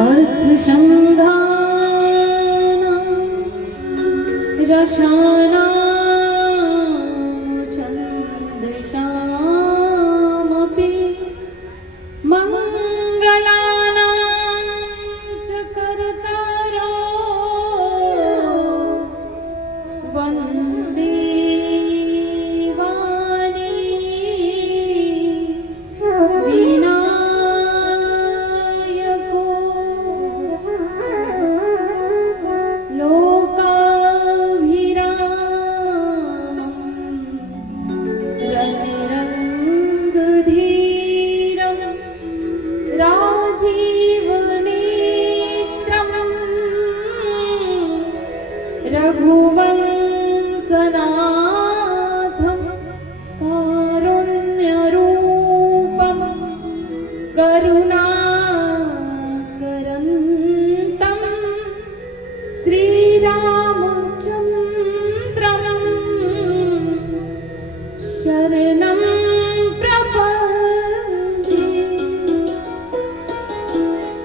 अर्थसंधानां रसानां छन्दसामपि मंगलानां च कर्तारो वन्दे रघुवंशनाथं कारुण्यरूपं करुणाकरन्तं श्रीरामचन्द्रं शरणं प्रपद्ये।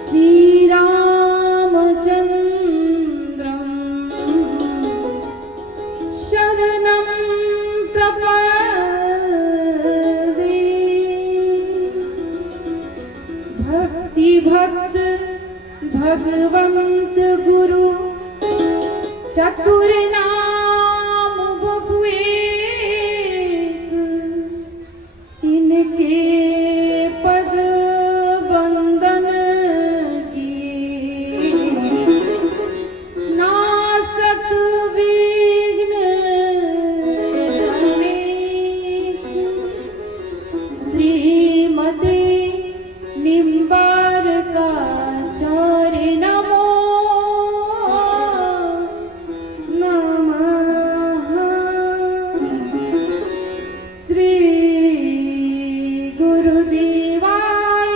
श्रीरामचन्द्रं शरणं प्रपद्ये। भक्ति भक्त भगवंत गुरु चतुर नाम बहु एक, इनके पद बंदन की नासत विघ्न अनेक। श्रीमते निम्बारकाचार्य नमो नमः। श्री गुरुदेवाय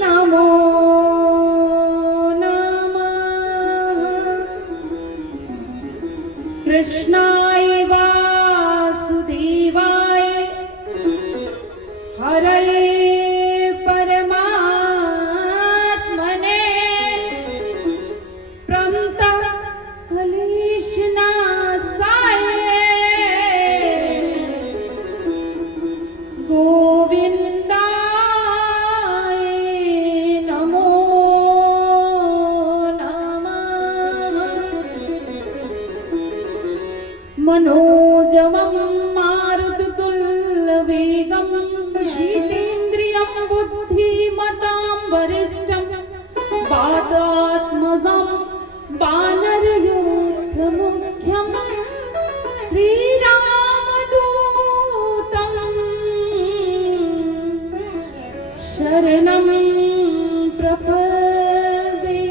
नमो नमः। कृष्णाय वासुदेवाय हरये परमात्मने प्रणतः क्लेशनाशाय गोविन्दाय नमो नमः। मनोजवं मारुततुल्यवेगं जितेन्द्रियं बुद्धिमतां वरिष्ठं वातात्मजं वानरयूथमुख्यं श्रीरामदूतं शरणं प्रपद्ये।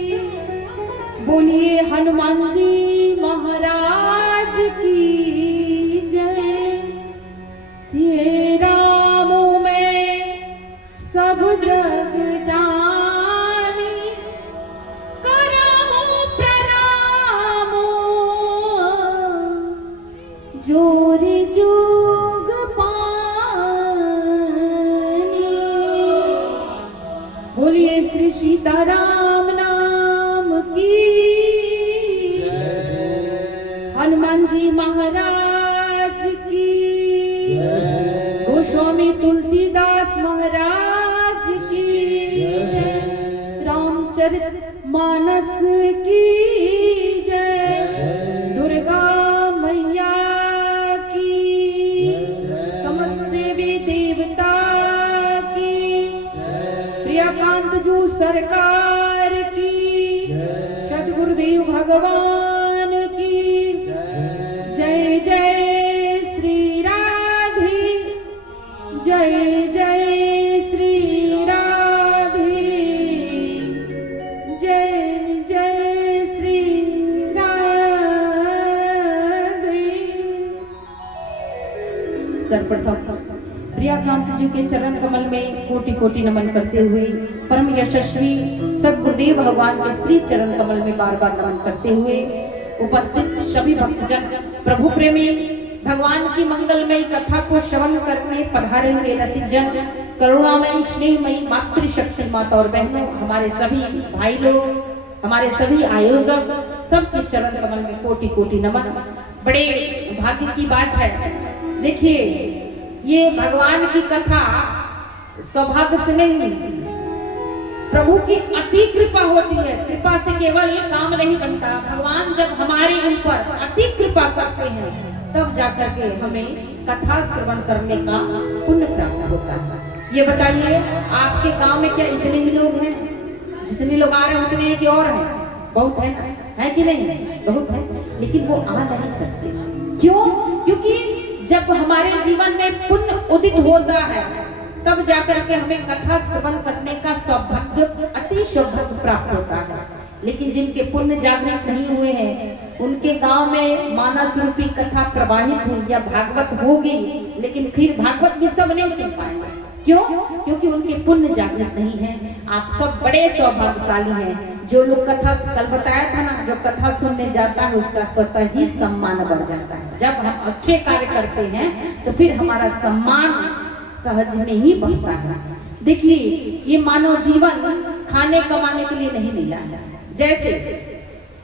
बोलिए हनुमान जी महाराज की जय। सिए राम में सब जग जानी, करहु प्रणाम जोर जोग पानी। बोलिए श्री सीताराम नाम की, हनुमान जी महाराज की, गोस्वामी तुलसीदास महाराज की, रामचरित मानस की जय, दुर्गा मैया की, समस्त देवी देवता की, प्रियकांत जू सरकार की, सद्गुरुदेव भगवान की जय। जय श्री राधे, जय जय श्री राधे, जय जय श्री राधे। सर्वप्रथम प्रियकांत जी के चरण कमल में कोटि कोटि नमन करते हुए, परम यशस्वी सद्गुरुदेव भगवान के श्री चरण कमल में बार बार नमन करते हुए, उपस्थित सभी भक्तजन, प्रभु प्रेमी, भगवान की मंगलमयी कथा को श्रवण करने पधारे हुए रसिकजन, करुणामयी स्नेहमयी मातृशक्ति माता और बहनों, हमारे सभी भाई लोग, हमारे सभी आयोजक, सबके चरण कमल में कोटि कोटि नमन। बड़े भाग्य की बात है, देखिए ये भगवान की कथा सौभाग्य से नहीं मिलती, प्रभु की अति कृपा होती है। कृपा से केवल काम नहीं बनता, भगवान जब हमारे ऊपर अति कृपा करते हैं तब जाकर के हमें कथा श्रवण करने का पुण्य प्राप्त होता है। ये बताइए आपके गांव में क्या इतने ही लोग हैं? जितने लोग आ रहे हैं उतने की और हैं? बहुत है कि नहीं? बहुत है, लेकिन वो आ नहीं सकते। क्यों? क्योंकि जब हमारे जीवन में पुण्य उदित होता है तब जाकर के हमें कथा श्रवण करने का सौभाग्य, अति सौभाग्य प्राप्त होता है। लेकिन जिनके पुण्य जागृत नहीं हुए हैं उनके गांव में मानस रूपी कथा प्रवाहित हुई या भागवत होगी, लेकिन फिर भागवत भी सब नहीं सुन पाएंगे। क्यों? क्योंकि उनके पुण्य जागृत नहीं है। आप सब बड़े सौभाग्यशाली हैं। जो लोग कथा, कल बताया था ना, जो कथा सुनने जाता है उसका स्वतः ही सम्मान बढ़ जाता है। जब हम अच्छे कार्य करते हैं तो फिर हमारा सम्मान सहज में ही बढ़ता है। देखिए ये मानव जीवन खाने कमाने के लिए नहीं मिला है। जैसे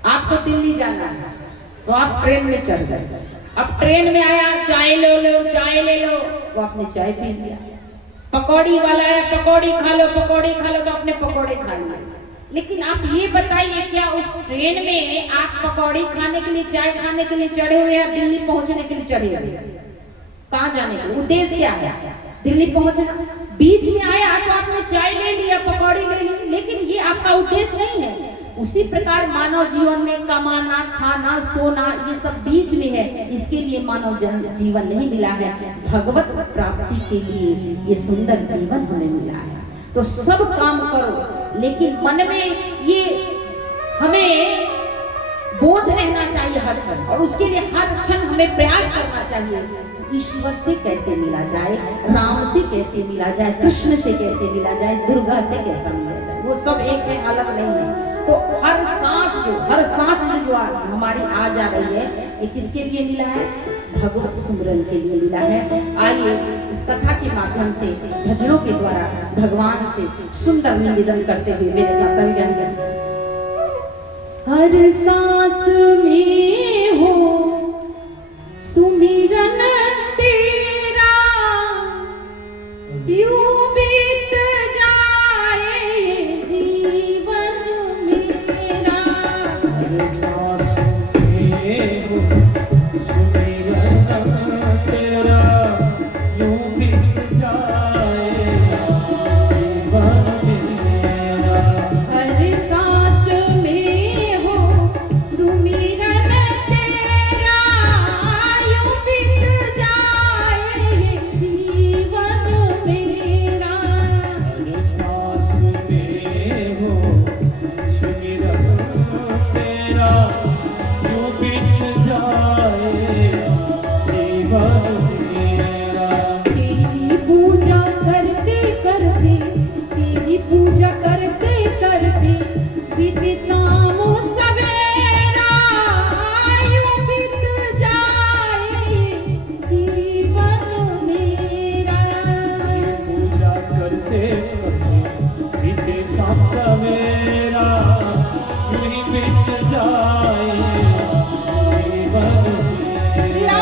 आपको दिल्ली जाना है तो आप ट्रेन में चढ़ जाए, अब ट्रेन में आया चाय लो लो, चाय ले लो, वो आपने चाय पी लिया। पकौड़ी वाला है, पकौड़ी खा लो, पकौड़ी खा लो, तो आपने पकौड़े खा लिए। लेकिन आप ये बताइए क्या उस ट्रेन में आप पकौड़ी खाने के लिए, चाय खाने के लिए चढ़े हुए या दिल्ली पहुंचने के लिए चढ़े हुए? कहाँ जाने का उद्देश्य क्या है? दिल्ली पहुंचना। बीच में आया तो आपने चाय ले लिया, पकौड़ी ले ली, लेकिन ये आपका उद्देश्य नहीं है। उसी प्रकार मानव जीवन में कमाना, खाना, सोना ये सब बीच में है। इसके लिए मानव जीवन नहीं मिला है, भगवत प्राप्ति के लिए ये सुंदर जीवन हमें मिला है। तो सब काम करो, लेकिन मन में ये हमें बोध रहना चाहिए हर क्षण, और उसके लिए हर क्षण हमें प्रयास करना चाहिए। ईश्वर से कैसे मिला जाए, राम से कैसे मिला जाए, कृष्ण से कैसे मिला जाए, दुर्गा से कैसा मिला जाए, वो सब एक है, अलग नहीं है। तो हर सांस जो हमारी आ जा रही है ये किसके लिए मिला है? भगवत सुमरन के लिए मिला है। आइए इस कथा के माध्यम से, भजनों के द्वारा भगवान से सुंदर निवेदन करते हुए मेरे साथ संग हर सांस में हो सुमिरन तेरा, यूं बीत जाए जीवन मेरा। हर सांस में हो सुमिरन तेरा, यूं बीत जाए जीवन मेरा। हर सांस में हो सुमिरन तेरा, यूं बीत जाए जीवन मेरा। हर सांस में हो सुमिरन तेरा, यूं बीत जाए जीवन मेरा। तेरी पूजा करते करते, तेरी पूजा करते करते बीते शाम सवेरा, यूं बीत जाए जीवन मेरा। पूजा करते करते बीते शाम सवेरा, यूं ही बीत जाए जीवन मेरा।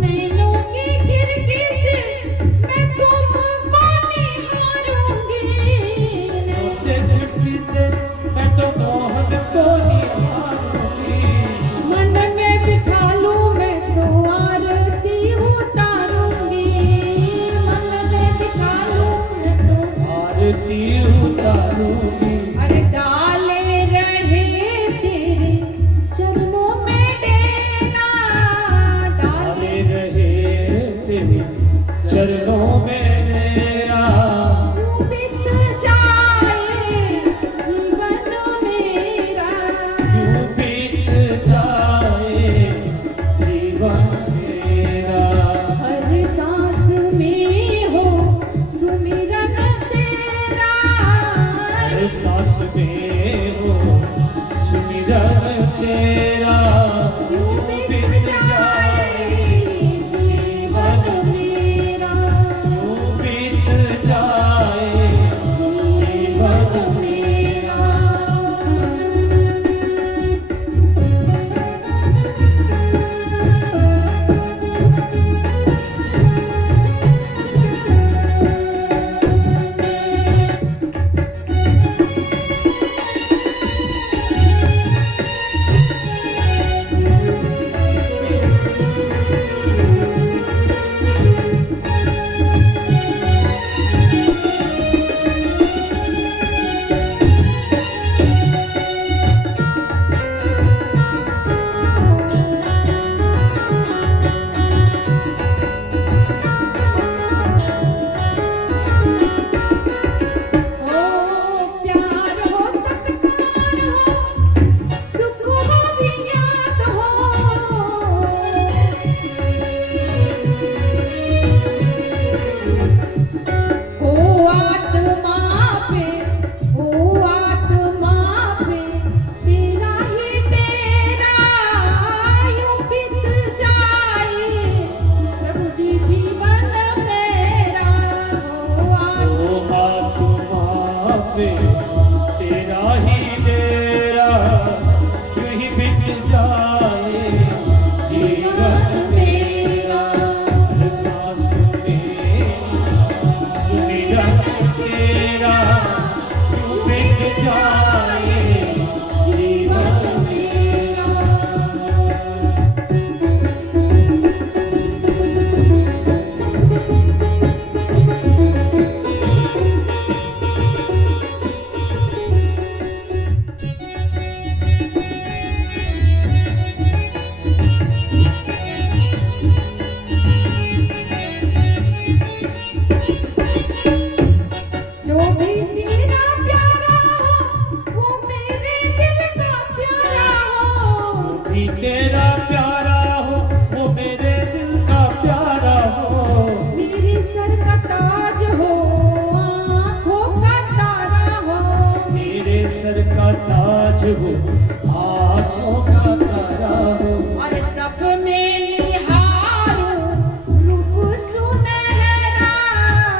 नैनों की खिड़की से मैं तुमको निहारूंगी, से खिड़की से मैं तो मोहन को निहारूंगी। मन में बिठा लूं मैं तो आरती उतारूंगी, मन में बिठा लूं मैं तो आरती उतारूंगी। अरे डाले रहे तेरे चरणों में डेरा, डाले रहे तेरे चरणों में डेरा, यूं में हो सुमिरन तेरा यूं बीत जाए जीवन मेरा, यूं बीत जाए जीवन मेरा। तेरा ही डेरा यूं ही बीत जाए जीवन मेरा, हर सांस में सुमिरन तेरा यूं बीत जाए जीवन मेरा। तेरा प्यारा हो वो मेरे दिल का प्यारा हो, मेरे सर का ताज हो आँखों का तारा हो, मेरे सर का ताज हो आँखों का तारा हो, और सब में निहारो रूप सुनहरा,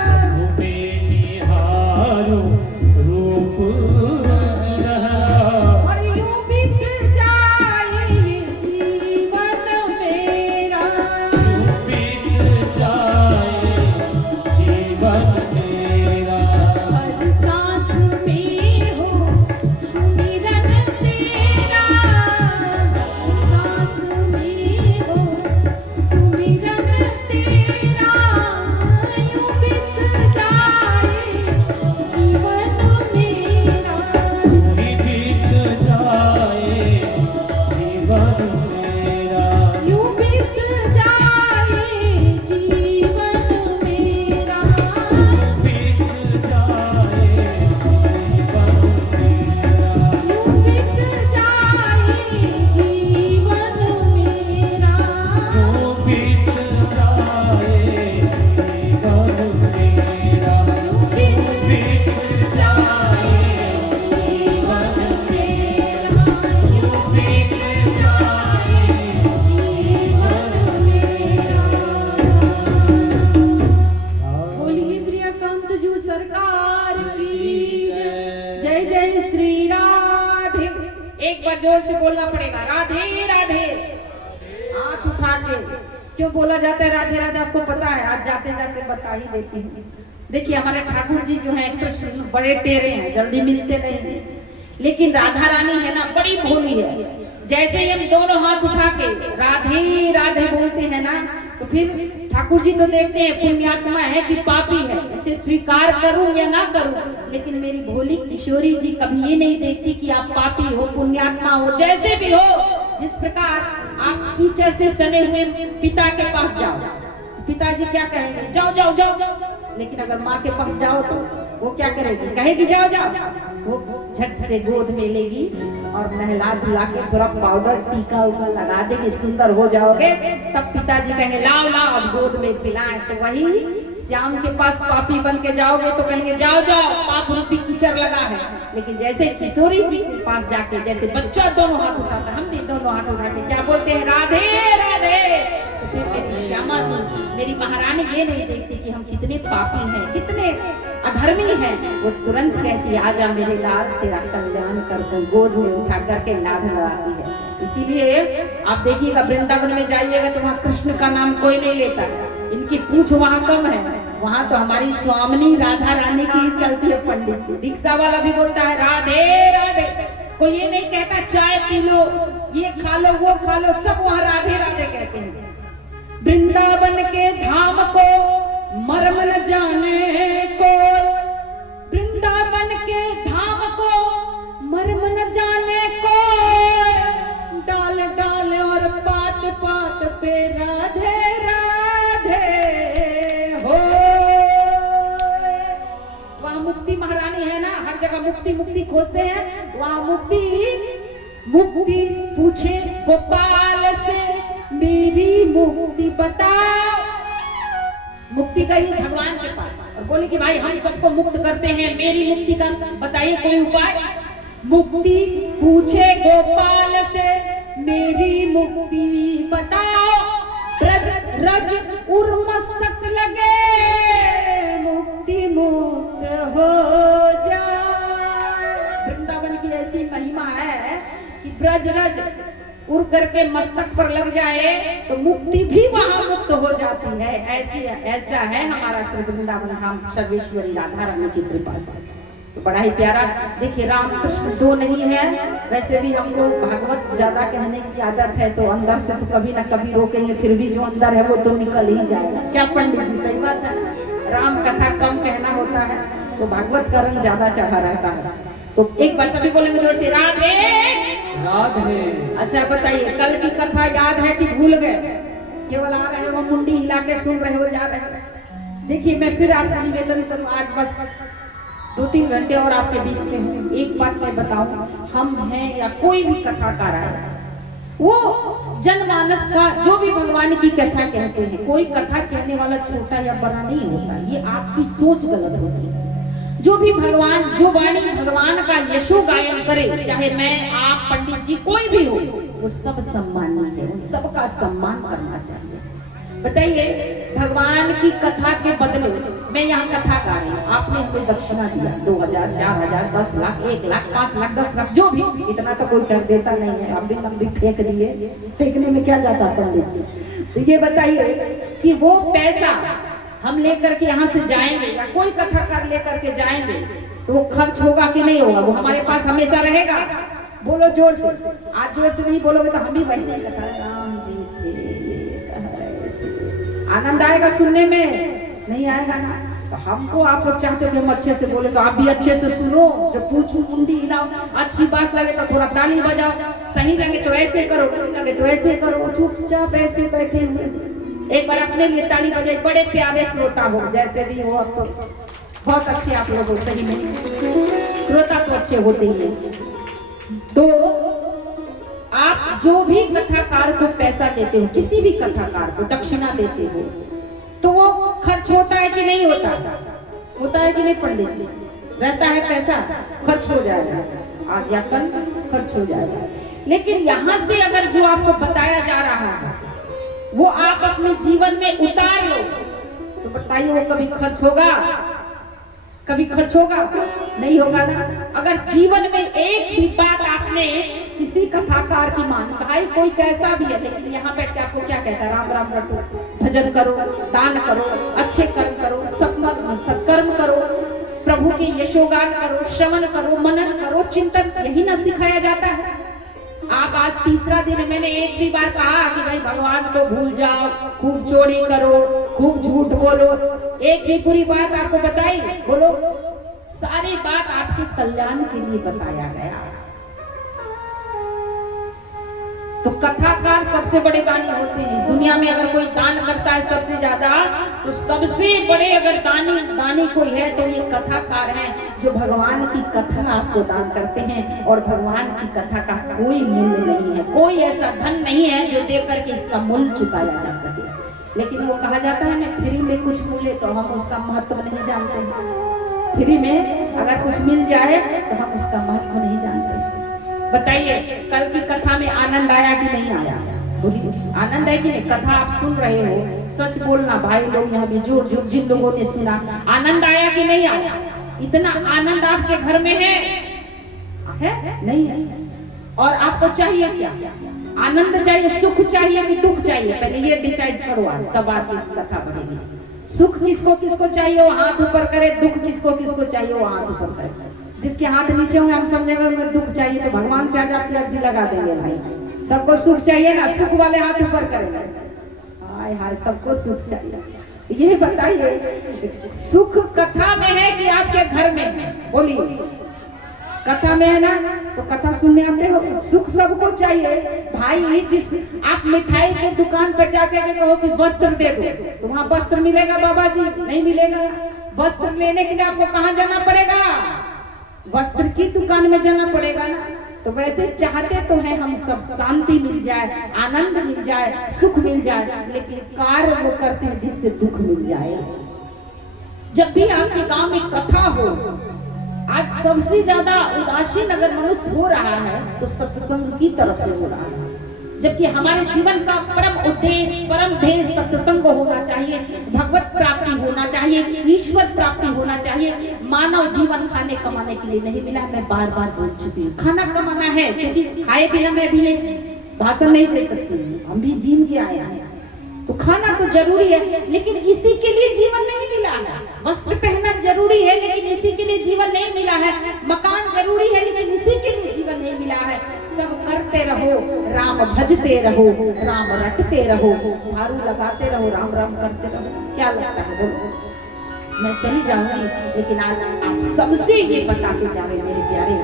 सब में निहारो रूप सुनहरा, और यूं बीत जाए जीवन मेरा, यूं बीत जाए जीवन मेरा। हर सांस में हो सुमिरन तेरा, हर सांस में हो सुमिरन तेरा, यूं बीत जाए जीवन मेरा, यूं ही बीत जाए जीवन मेरा, यूं बीत जाए जीवन मेरा, बीत जाए जीवन मेरा, यूं बीत जाए जीवन मेरा, यूं बीत जाए जीवन मेरा, यूं बीत जाए जीवन मेरा, यूं बीत जाए बोलिए प्रियकांत जू सरकार की जय जय श्री राधे। एक बार जोर से बोलना पड़ेगा, राधे राधे। हाथ उठा के क्यों बोला जाता है राधे राधे, आपको पता है? आज जाते जाते बता ही देती हूँ। देखिए हमारे ठाकुर जी जो है कृष्ण बड़े टेरे हैं, जल्दी मिलते नहीं हैं, लेकिन राधा रानी है ना बड़ी भोली है। जैसे ही हम दोनों हाथ उठा के राधे राधे बोलते हैं ना, तो फिर ठाकुर जी तो देखते हैं पुण्यात्मा है कि पापी है, इसे स्वीकार करूं या ना करूं। लेकिन मेरी भोली किशोरी जी कभी ये नहीं देखती कि आप पापी हो पुण्यात्मा हो, जैसे भी हो। जिस प्रकार आप कीचड़ से सने हुए पिता के पास जाओ, तो पिताजी क्या कहेंगे? जाओ जाओ जाओ जाओ। लेकिन अगर माँ के पास जाओ तो वो क्या करेगी? कहेगी जाओ जाओ। वो झट से गोद में लेगी और नहला धुला के थोड़ा पाउडर टीका उका लगा देगी, सुंदर हो जाओगे। तब पिताजी कहेंगे लाओ लाओ अब गोद में खिलाएं। तो वही श्याम के पास पापी बन के जाओगे तो कहेंगे जाओ जाओ, पाप रूपी पिक्चर लगा है, लेकिन जैसे किशोरी जी के पास जाके जैसे बच्चा दोनों हाथ उठाता, हम भी दोनों हाथ उठा के क्या बोलते हैं, राधे राधे। तो फिर मेरी श्यामा जी, मेरी महारानी ये नहीं देखती कि हम कितने पापी हैं, कितने अधर्मी हैं, वो तुरंत कहती है आजा मेरे लाल तेरा कल्याण कर दूं, गोद में उठा करके लाड लड़ाती है। इसीलिए आप देखिएगा वृंदावन में जाइएगा तो वहाँ कृष्ण का नाम कोई नहीं लेता, इनकी पूछ वहाँ कम है, वहाँ तो हमारी स्वामिनी राधा रानी की चलती है। पंडित जी रिक्शा वाला भी बोलता है राधे राधे, कोई ये नहीं कहता चाय पी लो, ये खा लो, वो खा लो, सब वहाँ राधे राधे कहते हैं। वृंदावन के धाम को मर्म न जाने को, वृंदावन के धाम को मर्म न जाने को, डाल डाल और पात पात पे राधे राधे हो। वहाँ मुक्ति महारानी है ना, हर जगह मुक्ति मुक्ति खोजते हैं, वहाँ मुक्ति मुक्ति पूछे गोपाल से मेरी मुक्ति बताओ। मुक्ति गई भगवान के पास और बोले कि भाई हम सबको मुक्त करते हैं, मेरी मुक्ति का बताइए कोई उपाय। मुक्ति पूछे गोपाल से मेरी मुक्ति बताओ, ब्रज रज उर्मस्तक लगे मुक्ति मुक्त हो जाए। वृंदावन की ऐसी महिमा है कि ब्रज रज उड़ करके मस्तक पर लग जाए तो मुक्ति भी वहां मुक्त हो जाती है। ऐसा है हमारा श्री वृंदावन धाम सर्वेश्वरी राधा रानी की कृपा से। तो बड़ा ही प्यारा, देखिए राम कृष्ण दो नहीं है, वैसे भी हमको भागवत ज्यादा कहने की आदत है तो अंदर से तो कभी ना कभी रोकेंगे, फिर भी जो अंदर है वो तो निकल ही जाएगा। क्या पंडित जी सही बात है, राम कथा कम कहना होता है तो भागवत का रंग ज्यादा चढ़ा रहता है। तो एक बार सभी बोलेंगे जोर से राधे राधे। अच्छा बताइए कल की कथा याद है कि भूल गए? केवल आ रहे हो मुंडी हिला के सुन रहे हो, जा रहे हो। देखिए मैं फिर आपसे निवेदन करूं, आज बस 2-3 घंटे और आपके बीच में हूँ। एक बात मैं बताऊं, हम हैं या कोई भी कथाकार है, वो जनमानस का जो भी भगवान की कथा कहते हैं, कोई कथा कहने वाला छोटा या बड़ा नहीं होता, ये आपकी सोच गलत होती है। जो भी भगवान, जो वाणी भगवान का यशो गायन करे, चाहे मैं आप पंडित जी कोई भी हो, वो सब सम्मानीय है, उन सबका सम्मान करना चाहिए। बताइए भगवान की कथा के बदले मैं यहाँ कथा गा रही हूँ, आपने हमें दक्षिणा दिया 2000, 4000, 10 लाख, 1 लाख, 5 लाख, 10 लाख, जो भी, इतना तो कोई कर देता नहीं है। आप भी लंबी फेंक दिए, फेंकने में क्या जाता पंडित जी। तो ये बताइए कि वो पैसा हम लेकर के यहाँ से जाएंगे या कोई कथाकार लेकर के जाएंगे तो वो खर्च होगा कि नहीं होगा? वो हमारे पास हमेशा रहेगा। बोलो जोर से, आज जोर से नहीं बोलोगे तो हम भी वैसे ही कथा, राम जी आनंद आएगा सुनने में, नहीं आएगा ना? तो हमको आप लोग चाहते हो कि हम अच्छे से बोले तो आप भी अच्छे से सुनो, जो पूछूं मुंडी हिलाओ, अच्छी बात लगे तो थोड़ा ताली बजाओ, सही लगे तो ऐसे करो, लगे तो ऐसे करो, चुपचाप ऐसे बैठे हुए एक बार अपने लिए ताली बजाए। बड़े प्यारे श्रोता हो, जैसे भी हो, अब तो बहुत अच्छे आप लोग हो, सही में श्रोता तो अच्छे होते ही हैं। तो आप जो भी कथाकार को पैसा देते हो, किसी भी कथाकार को दक्षिणा देते हो, तो वो खर्च होता है कि नहीं होता? होता है कि नहीं पंडित जी? रहता है पैसा, खर्च हो जाएगा, आज या कल खर्च हो जाएगा। लेकिन यहाँ से अगर जो आपको बताया जा रहा है वो आप अपने जीवन में उतार लो तो बताइए वो कभी खर्च होगा? कभी खर्च होगा? नहीं होगा ना। अगर जीवन में एक भी बात आपने किसी कथाकार की मानी, भाई कोई कैसा भी है, लेकिन यहाँ बैठ के आपको क्या कहता है, राम राम रटो, भजन करो, दान करो, अच्छे कर्म करो, सत्कर्म करो, प्रभु के यशोगान करो, श्रवण करो, मनन करो, चिंतन, यही ना सिखाया जाता है? आप आज तीसरा दिन, मैंने एक भी बार कहा कि भाई भगवान को भूल जाओ, खूब चोरी करो, खूब झूठ बोलो, एक भी बुरी बात आपको बताई? बोलो, सारी बात आपके कल्याण के लिए बताया गया। तो कथाकार सबसे बड़े दानी होते हैं इस दुनिया में। अगर कोई दान करता है सबसे ज्यादा, तो सबसे बड़े अगर दानी कोई है तो ये कथाकार हैं, जो भगवान की कथा आपको दान करते हैं। और भगवान की कथा का कोई मूल्य नहीं है, कोई ऐसा धन नहीं है जो देकर के इसका मूल्य चुकाया जा सके। लेकिन वो कहा जाता है ना, फ्री में कुछ मिले तो हम उसका महत्व नहीं जानते हैं। फ्री में अगर कुछ मिल जाए तो हम उसका महत्व नहीं जानते। बताइए कल की कथा में आनंद आया कि नहीं आया? बोलिए आनंद है कि नहीं? कथा आप सुन रहे हो, सच बोलना भाई लोग यहाँ भी जो जो जिन लोगों ने सुना, आनंद आया कि नहीं आया? इतना आनंद आपके घर में है नहीं है? और आपको चाहिए क्या? आनंद चाहिए, सुख चाहिए कि दुख चाहिए? पहले ये डिसाइड करो आज, तब आपकी कथा बढ़ेगी। सुख किसको किसको चाहिए वो हाथ ऊपर करे, दुख किसको किसको चाहिए वो हाथ ऊपर करे। जिसके हाथ नीचे होंगे हम समझेंगे उन्हें दुख चाहिए, तो भगवान से आज आपकी अर्जी लगा देंगे भाई। सबको सुख चाहिए ना, सुख वाले हाथ ऊपर करेंगे। हाय हाय सबको सुख चाहिए। ये बताइए सुख कथा में है कि आपके घर में है? बोलिए कथा में है ना, तो कथा सुनने आते हो। सुख सबको चाहिए भाई। जिस आप मिठाई के दुकान पर जाके कहो कि वस्त्र दे दो, तो वहां वस्त्र मिलेगा बाबा जी? नहीं मिलेगा। वस्त्र लेने के लिए आपको कहाँ जाना पड़ेगा? वस्त्र की दुकान में जाना पड़ेगा ना। तो वैसे चाहते तो है हम सब शांति मिल जाए, आनंद मिल जाए, सुख मिल जाए, लेकिन कार्य वो करते हैं जिससे दुख मिल जाए। जब भी आपके गांव में कथा हो, आज सबसे ज्यादा उदासीन अगर मनुष्य हो रहा है तो सत्संग की तरफ से हो रहा है। जबकि हमारे जीवन का परम उद्देश्य, परम ध्येय सत्संग होना चाहिए, भगवत प्राप्ति होना चाहिए, ईश्वर प्राप्ति होना चाहिए। मानव जीवन खाने कमाने के लिए नहीं मिला। मैं बार बार बोल चुकी हूँ, खाना कमाना है, क्योंकि खाए बिना मैं भी भाषण नहीं दे सकती। हम भी जीन के आए हैं, तो खाना तो जरूरी है, लेकिन इसी के लिए जीवन नहीं मिला है। वस्त्र पहनना जरूरी है, लेकिन इसी के लिए जीवन नहीं मिला है। मकान जरूरी है, लेकिन इसी के लिए जीवन नहीं मिला है। सब करते रहो, राम भजते रहो, राम रटते रहो, झाड़ू लगाते रहो, राम राम करते रहो। क्या लगता है? बोलो। मैं चली जाऊंगी, लेकिन आज आप सबसे ये बता के जा रहे मेरे प्यारे,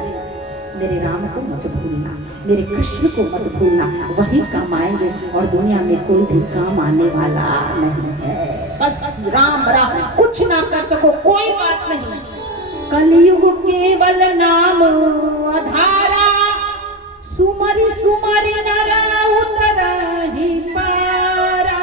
मेरे राम को मत भूलना, मेरे कृष्ण को मत भूलना। वही काम आएंगे और दुनिया में कोई भी काम आने वाला नहीं है। बस राम राम, कुछ ना कर सको कोई बात नहीं। कलयुग केवल नाम आधारा, सुमरि सुमरि नर उतरहि पारा।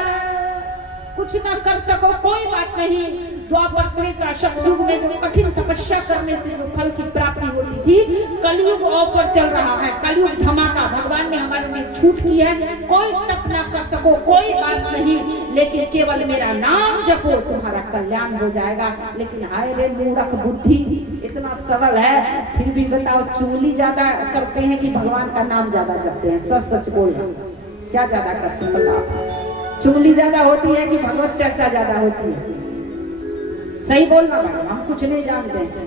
कुछ ना कर सको कोई बात नहीं। द्वापर त्रेता सतयुग में जो कठिन तपस्या करने से जो फल की प्राप्ति होती थी, कलयुग ऑफर चल रहा है, कलयुग धमाका। भगवान ने हमारे में छूट की है। कोई तप ना कर सको कोई बात नहीं, लेकिन केवल मेरा नाम जपो, तुम्हारा कल्याण हो जाएगा। लेकिन हाय रे मूर्ख बुद्धि, इतना सरल है फिर भी बताओ चुगली ज्यादा करते हैं कि भगवान का नाम ज्यादा जपते हैं? सच सच बोलना, क्या ज्यादा करते हैं बताओ? चुगली ज्यादा होती है कि भगवत चर्चा ज्यादा होती है? सही बोलना भाई, हम कुछ नहीं जानते हैं।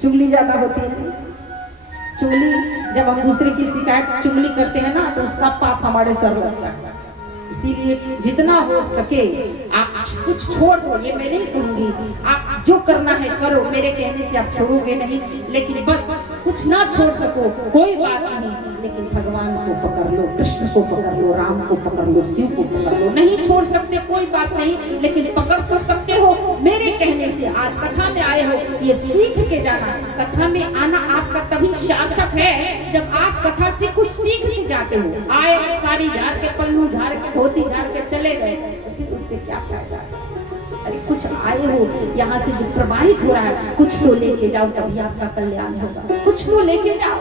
चुगली ज्यादा होती है। चुगली जब हम दूसरे की शिकायत चुगली करते हैं ना, तो उसका पाप हमारे सर लगता है। इसीलिए जितना हो सके आप कुछ छोड़ दो। ये मैं नहीं कहूंगी, आप जो करना है करो, मेरे कहने से आप छोड़ोगे नहीं। लेकिन बस कुछ ना छोड़ सको कोई बात नहीं, लेकिन भगवान को पकड़ लो, कृष्ण को पकड़ लो, राम को पकड़ लो, शिव को पकड़ लो। नहीं छोड़ सकते कोई बात नहीं, लेकिन पकड़ तो सकते हो मेरे कहने से। आज कथा में आए हो, ये सीख के जाना। कथा में आना आपका तभी सार्थक है जब आप कथा से कुछ सीख के जाते हो। आए सारी झाड़ के, पल्लू झाड़ के, धोती झाड़ के चले गए, तो फिर उससे क्या फायदा? अरे कुछ आए हो, यहाँ से जो प्रवाहित हो रहा है कुछ तो लेके जाओ, तभी आपका कल्याण होगा। कुछ तो लेके जाओ।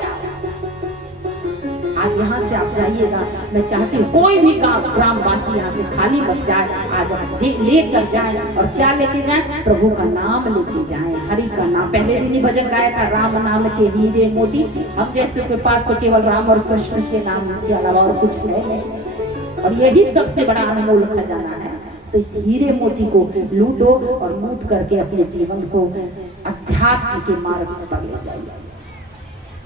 आज यहाँ से आप जाइएगा, मैं चाहती हूँ कोई भी ग्रामवासी यहाँ से खाली मत जाए। आज आप लेकर जाए, और क्या लेके जाए? प्रभु का नाम लेके जाए, हरि का नाम। पहले दिन ही भजन गाया था, राम नाम के हीरे मोती। हम जैसे के पास तो केवल राम और कृष्ण के नाम के अलावा और कुछ है नहीं, और यही सबसे बड़ा अनमोल खजाना है। तो इस हीरे मोती को लूटो और लूट करके अपने जीवन को अध्यात्म के मार्ग पर ले जाइए।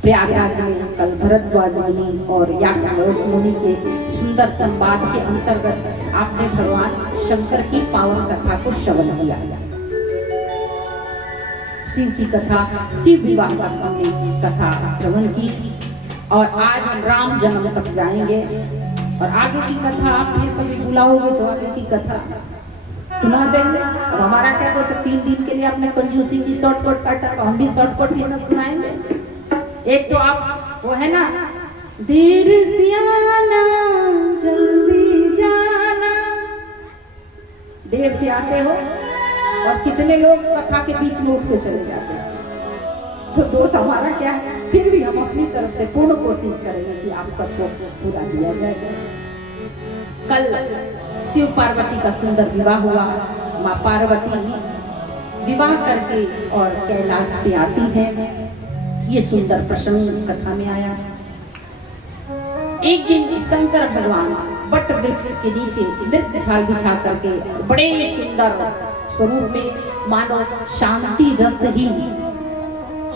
प्रयागराज में कल भरद्वाज मुनि और याज्ञवल्क्य मुनि के सुंदर संवाद के अंतर्गत आपने भगवान शंकर की पावन कथा को श्रवण किया। शिव की कथा, शिव विवाह का हमने कथा श्रवण की, और आज हम राम जन्म तक जाएंगे। और आगे की कथा आप फिर कभी बुलाओगे तो आगे की कथा सुना देंगे। और हमारा क्या तो 3 दिन के लिए आपने कंजूसी की शॉर्टकट काटा, तो हम भी शॉर्टकट ही ना सुनाएंगे। एक तो आप वो है ना, देर से आना जल्दी जाना, देर से आते हो और कितने लोग कथा के बीच में उठ के चले जाते हैं। तो दोष हमारा क्या है, फिर भी हम अपनी तरफ से पूर्ण कोशिश करेंगे कि आप सबको पूरा दिया जाए। कल शिव पार्वती का सुंदर विवाह हुआ। माँ पार्वती विवाह करके और कैलाश पे आती हैं। ये सुंदर प्रसंग कथा में आया। एक दिन शंकर भगवान बट वृक्ष के नीचे नृत्य छाल बिछा करके बड़े सुंदर स्वरूप में मानो शांति रस ही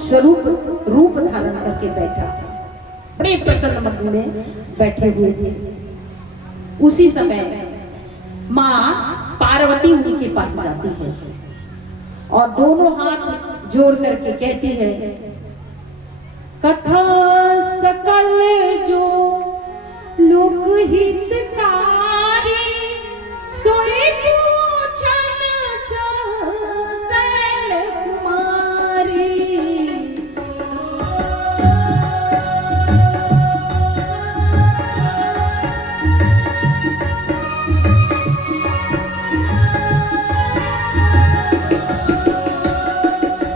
स्वरूप रूप धारण करके बैठा, बड़े प्रसन्न मन में बैठे हुए थे। उसी समय माँ पार्वती उन्हीं के पास जाती है और दोनों हाथ जोड़ करके कहती है, कथा सकल जो लोक हितकारी सोई पूछन शैल कुमारी।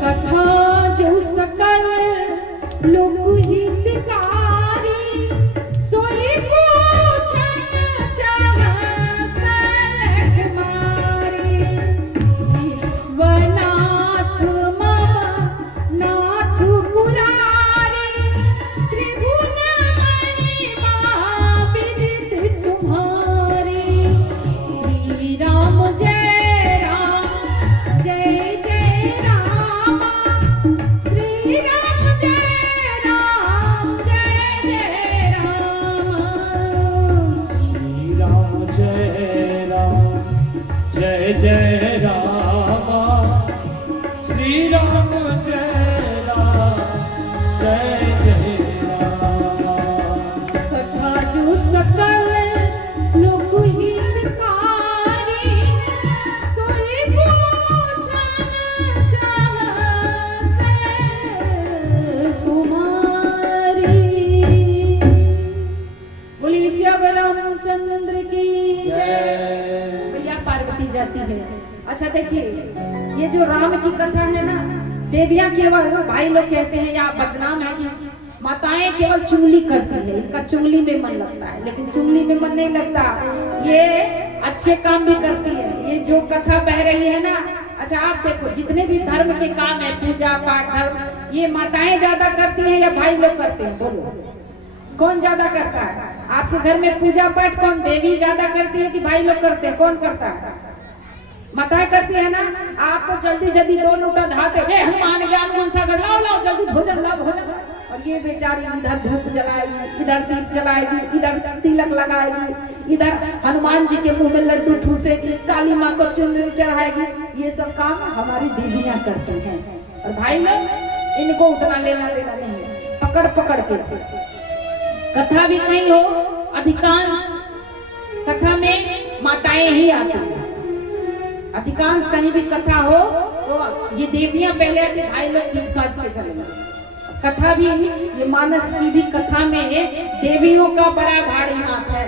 कथा जो सकल लोक हितकारी सोई पूछन शैल कुमारी। विश्वनाथ मम नाथ पुरारी त्रिभुवन महिमा विदित तुम्हारी। श्री राम जय राम जय जय राम, श्री राम जय राम जय जय राम। श्री राम जय राम जय जय राम, श्री राम जय राम जय जय राम। कथा जो सकल लोक हितकारी सोई पूछन शैल कुमारी। बोलिए श्याम रामचंद्र की जय। भैया पार्वती जाती है। अच्छा देखिए, ये जो राम की कथा है ना, देवियां केवल भाई लोग कहते हैं या बदनाम है कि माताएं केवल चुगली करती है, इनका चुगली में मन लगता है, लेकिन चुगली में मन नहीं लगता, ये अच्छे काम भी करती है। ये जो कथा बह रही है ना, अच्छा आप देखो जितने भी धर्म के काम है, पूजा पाठ धर्म, ये माताएं ज्यादा करती हैं या भाई लोग करते हैं? बोलो कौन ज्यादा करता है? आपके घर में पूजा पाठ कौन, देवी ज्यादा करती है कि भाई लोग करते हैं? कौन करता है? माताएं करती है ना। आप तो जल्दी जल्दी दो लोटा धाते, जय हनुमान ज्ञान गुण सागर, लाओ लाओ जल्दी भोजन लाओ भोजन। और ये बेचारी इधर धूप जलाएगी, इधर दीप जलाएगी, इधर तिलक लगाएगी, इधर हनुमान जी के मुंह में लड्डू ठूसेगी, काली माँ को चुनरी चढ़ाएगी। ये सब काम हमारी देवियां करती हैं। और भाई लोग इनको उतना लेना देना नहीं, पकड़ पकड़ के। कथा भी नहीं हो, अधिकांश कथा में माताएं ही आती हैं। अधिकांश कहीं भी कथा हो तो ये देवियां पहले आती, भाई लोग खींच खाच के चले जाते। कथा भी, ये मानस की भी कथा में देवियों का बड़ा भारी हाथ है।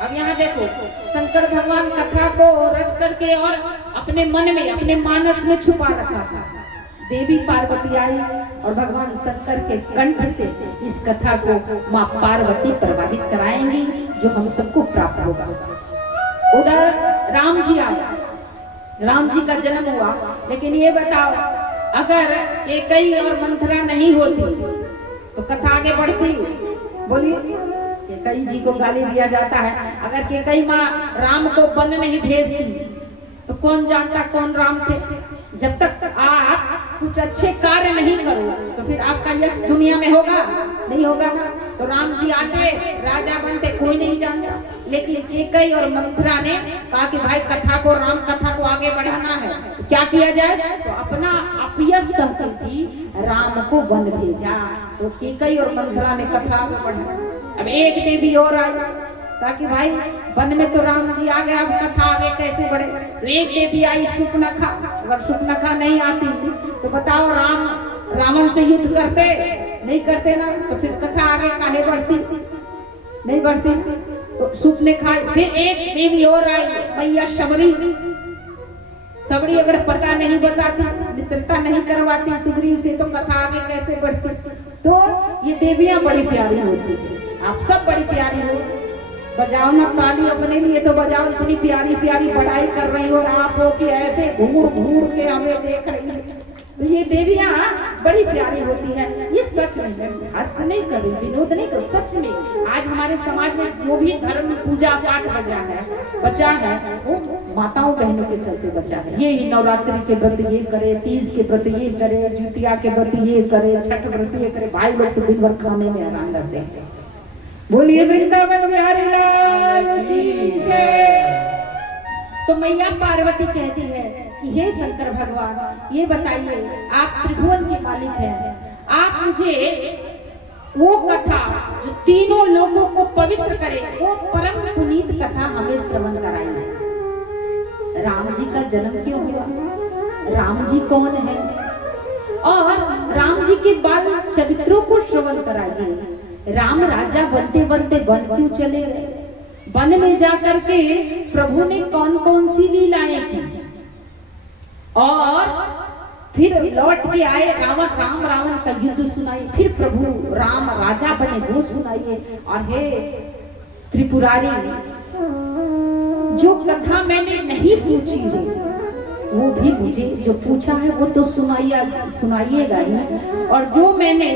अब यहाँ देखो, शंकर भगवान कथा को रच करके और अपने मन में, अपने मानस में छुपा रखा था। देवी पार्वती आई और भगवान शंकर के कंठ से इस कथा को माँ पार्वती प्रवाहित कराएंगी, जो हम सबको प्राप्त होगा। उधर राम जी आए, राम जी का जन्म हुआ। लेकिन ये बताओ, अगर केकई और मंथरा नहीं होती तो कथा आगे बढ़ती? बोलिए, केकई जी को गाली दिया जाता है। अगर केकई माँ राम को वन नहीं भेजती तो कौन जानता कौन राम थे? जब तक आप कुछ अच्छे कार्य नहीं करो तो फिर आपका यश दुनिया में होगा नहीं होगा ना। तो राम जी आते, राजा बनते, कोई नहीं जानता। लेकिन केकई और मंथरा ने कहा कि भाई कथा को, राम कथा को आगे बढ़ाना है, तो क्या किया जाए? तो अपना अपयश संपत्ति राम को वन भेजा। तो केकई और मंथरा ने कथा आगे बढ़ाई। अब एक देवी और आई, कहा कि भाई वन में तो राम जी आ गए, अब कथा आगे कैसे बढ़े? तो एक देवी आई शूर्पणखा। अगर शूर्पणखा नहीं आती तो बताओ, रावण से युद्ध करते नहीं करते ना, तो फिर कथा आगे काहे बढ़ती? नहीं बढ़ती। तो शूर्पणखा, फिर एक देवी और आई, मैया शबरी। सबड़ी अगर पता नहीं बताती, मित्रता नहीं करवाती सुग्रीव से, तो कथा आगे कैसे बढ़ती। तो ये देवियां बड़ी प्यारी होती है, आप सब बड़ी प्यारी हो। बजाओ ना ताली अपने लिए तो बजाओ, इतनी प्यारी प्यारी बड़ाई कर रही हो आप हो कि ऐसे घूर घूर के हमें देख रही है। तो ये देवियां बड़ी प्यारी होती है। ये सच में, मैं हंस नहीं कर रही, विनोद नहीं, तो सच में आज हमारे समाज में जो भी धर्म पूजा पाठ बचा है वो माताओं बहनों के चलते बचा है। ये ही नवरात्रि के व्रत ये करे, तीज के व्रत ये करे, जुतिया के व्रत ये करे, छठ व्रत ये करे। भाई लोग तो दिन भर खाने में आराम करते हैं। बोलिए वृंदावन बिहारी लाल की जय। तो मैया पार्वती कहती है कि हे शंकर भगवान, ये बताइए आप त्रिभुवन के मालिक हैं, आप मुझे वो कथा जो तीनों लोगों को पवित्र करे, वो परम पुनीत कथा हमें श्रवण कराइए। राम जी का जन्म क्यों हुआ, राम जी कौन है, और राम जी के बाल चरित्रों को श्रवण कराइए। राम राजा बनते बनते वन क्यों चले गए, वन में जाकर के प्रभु ने कौन कौन सी लीलाएं की, और फिर लौट के आए राम रावण का युद्ध सुनाइए, फिर प्रभु राम राजा बने वो सुनाइए। और हे त्रिपुरारी, जो कथा मैंने नहीं पूछी है वो भी मुझे, जो पूछा है वो तो सुनाइएगा ही, और जो मैंने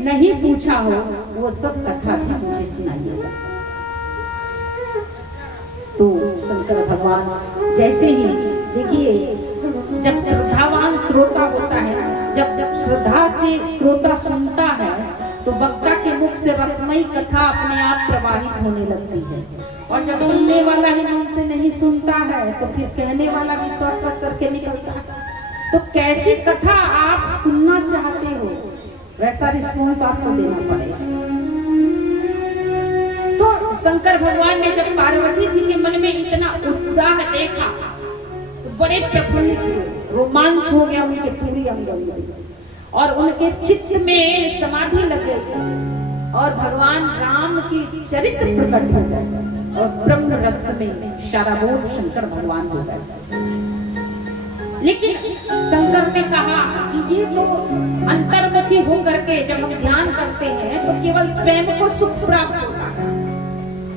नहीं पूछा हो वो सब कथा भी मुझे सुनाइएगा। तो शंकर भगवान जैसे ही, देखिए जब श्रद्धावान श्रोता होता है, जब श्रद्धा से श्रोता सुनता है तो वक्ता के मुख से रसमयी कथा अपने आप प्रवाहित होने लगती है। और जब सुनने वाला ही मन से नहीं सुनता है तो फिर कहने वाला भी स्वर करके निकलता है। तो कैसी कथा आप सुनना चाहते हो वैसा रिस्पॉन्स आपको देना पड़ेगा। तो शंकर भगवान ने जब पार्वती जी के मन में इतना उत्साह देखा तो बड़े प्रफुल्लित हुए, रोमांच हो गया उनके पूरी अंग में, और उनके चित्त में समाधि लगे और भगवान राम की चरित्र प्रकट हो गए और ब्रह्म रस में शराबोर शंकर भगवान हो गए। लेकिन शंकर ने कहा कि ये तो अंतर्मुखी होकर के जब हम ध्यान करते हैं तो केवल स्वयं को सुख प्राप्त होता है।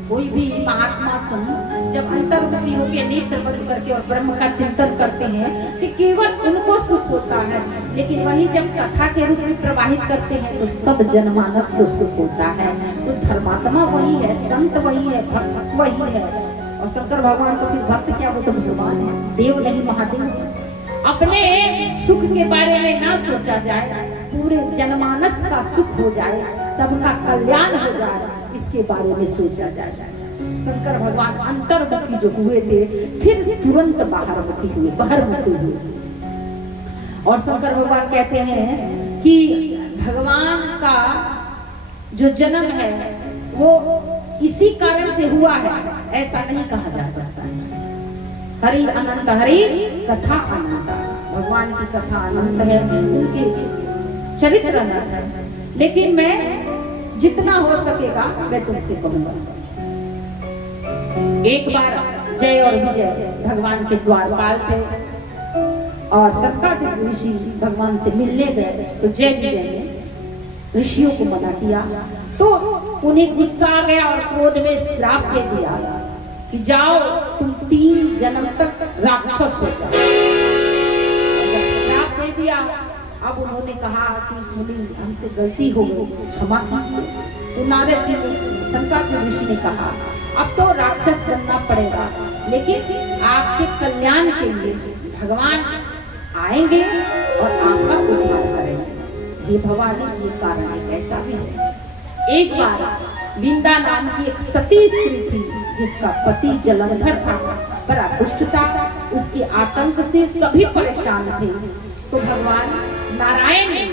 कोई भी महात्मा संत जब अंतर्मुखी होकर नेत्र बंद करके और ब्रह्म का चिंतन करते हैं कि केवल उनको सुख होता है, लेकिन वही जब कथा के रूप में प्रवाहित करते हैं तो सब जनमानस को सुख होता है। तो धर्मात्मा वही है, संत वही है, भक्त वही है। और शंकर भगवान तो फिर भक्त क्या, वो तो भगवान है, देव नहीं महादेव। अपने सुख के बारे में ना सोचा जाए, पूरे जनमानस का सुख हो जाए, सबका कल्याण हो जाए, इसके बारे में सोचा जाए। शंकर भगवान अंतर्मुखी जो हुए थे फिर तुरंत बाहरमुखी हुए। और शंकर भगवान कहते हैं कि भगवान का जो जन्म है वो इसी कारण से हुआ है, ऐसा नहीं कहा जा सकता है। हरि अनंत, हरि कथा अनंत, भगवान की कथा अनंत है, उनके चरित्र अनंत है। लेकिन मैं जितना हो सकेगा मैं तुमसे कहूंगा। एक बार जय और विजय भगवान के द्वारपाल थे और शताधिक ऋषि भगवान से मिलने गए। तो जय विजय ने ऋषियों को मना किया तो उन्हें गुस्सा आ गया और क्रोध में श्राप दे दिया कि जाओ तुम 3 जन्म तक राक्षस हो जाओ। जब श्राप दे दिया, अब उन्होंने कहा कि मुनि हमसे गलती हो गई, क्षमा कीजिए। तो नारद जी शंकर ऋषि ने कहा अब तो राक्षस बनना पड़ेगा, लेकिन आपके कल्याण के लिए भगवान आएंगे और आपका उद्धार करेंगे। ये भवानी ये कारण है, कैसा भी है। एक बार विंदा नाम की एक सती स्त्री थी जिसका पति जलंधर था, बड़ा दुष्ट था, उसके आतंक से सभी परेशान थे। तो भगवान नारायण ने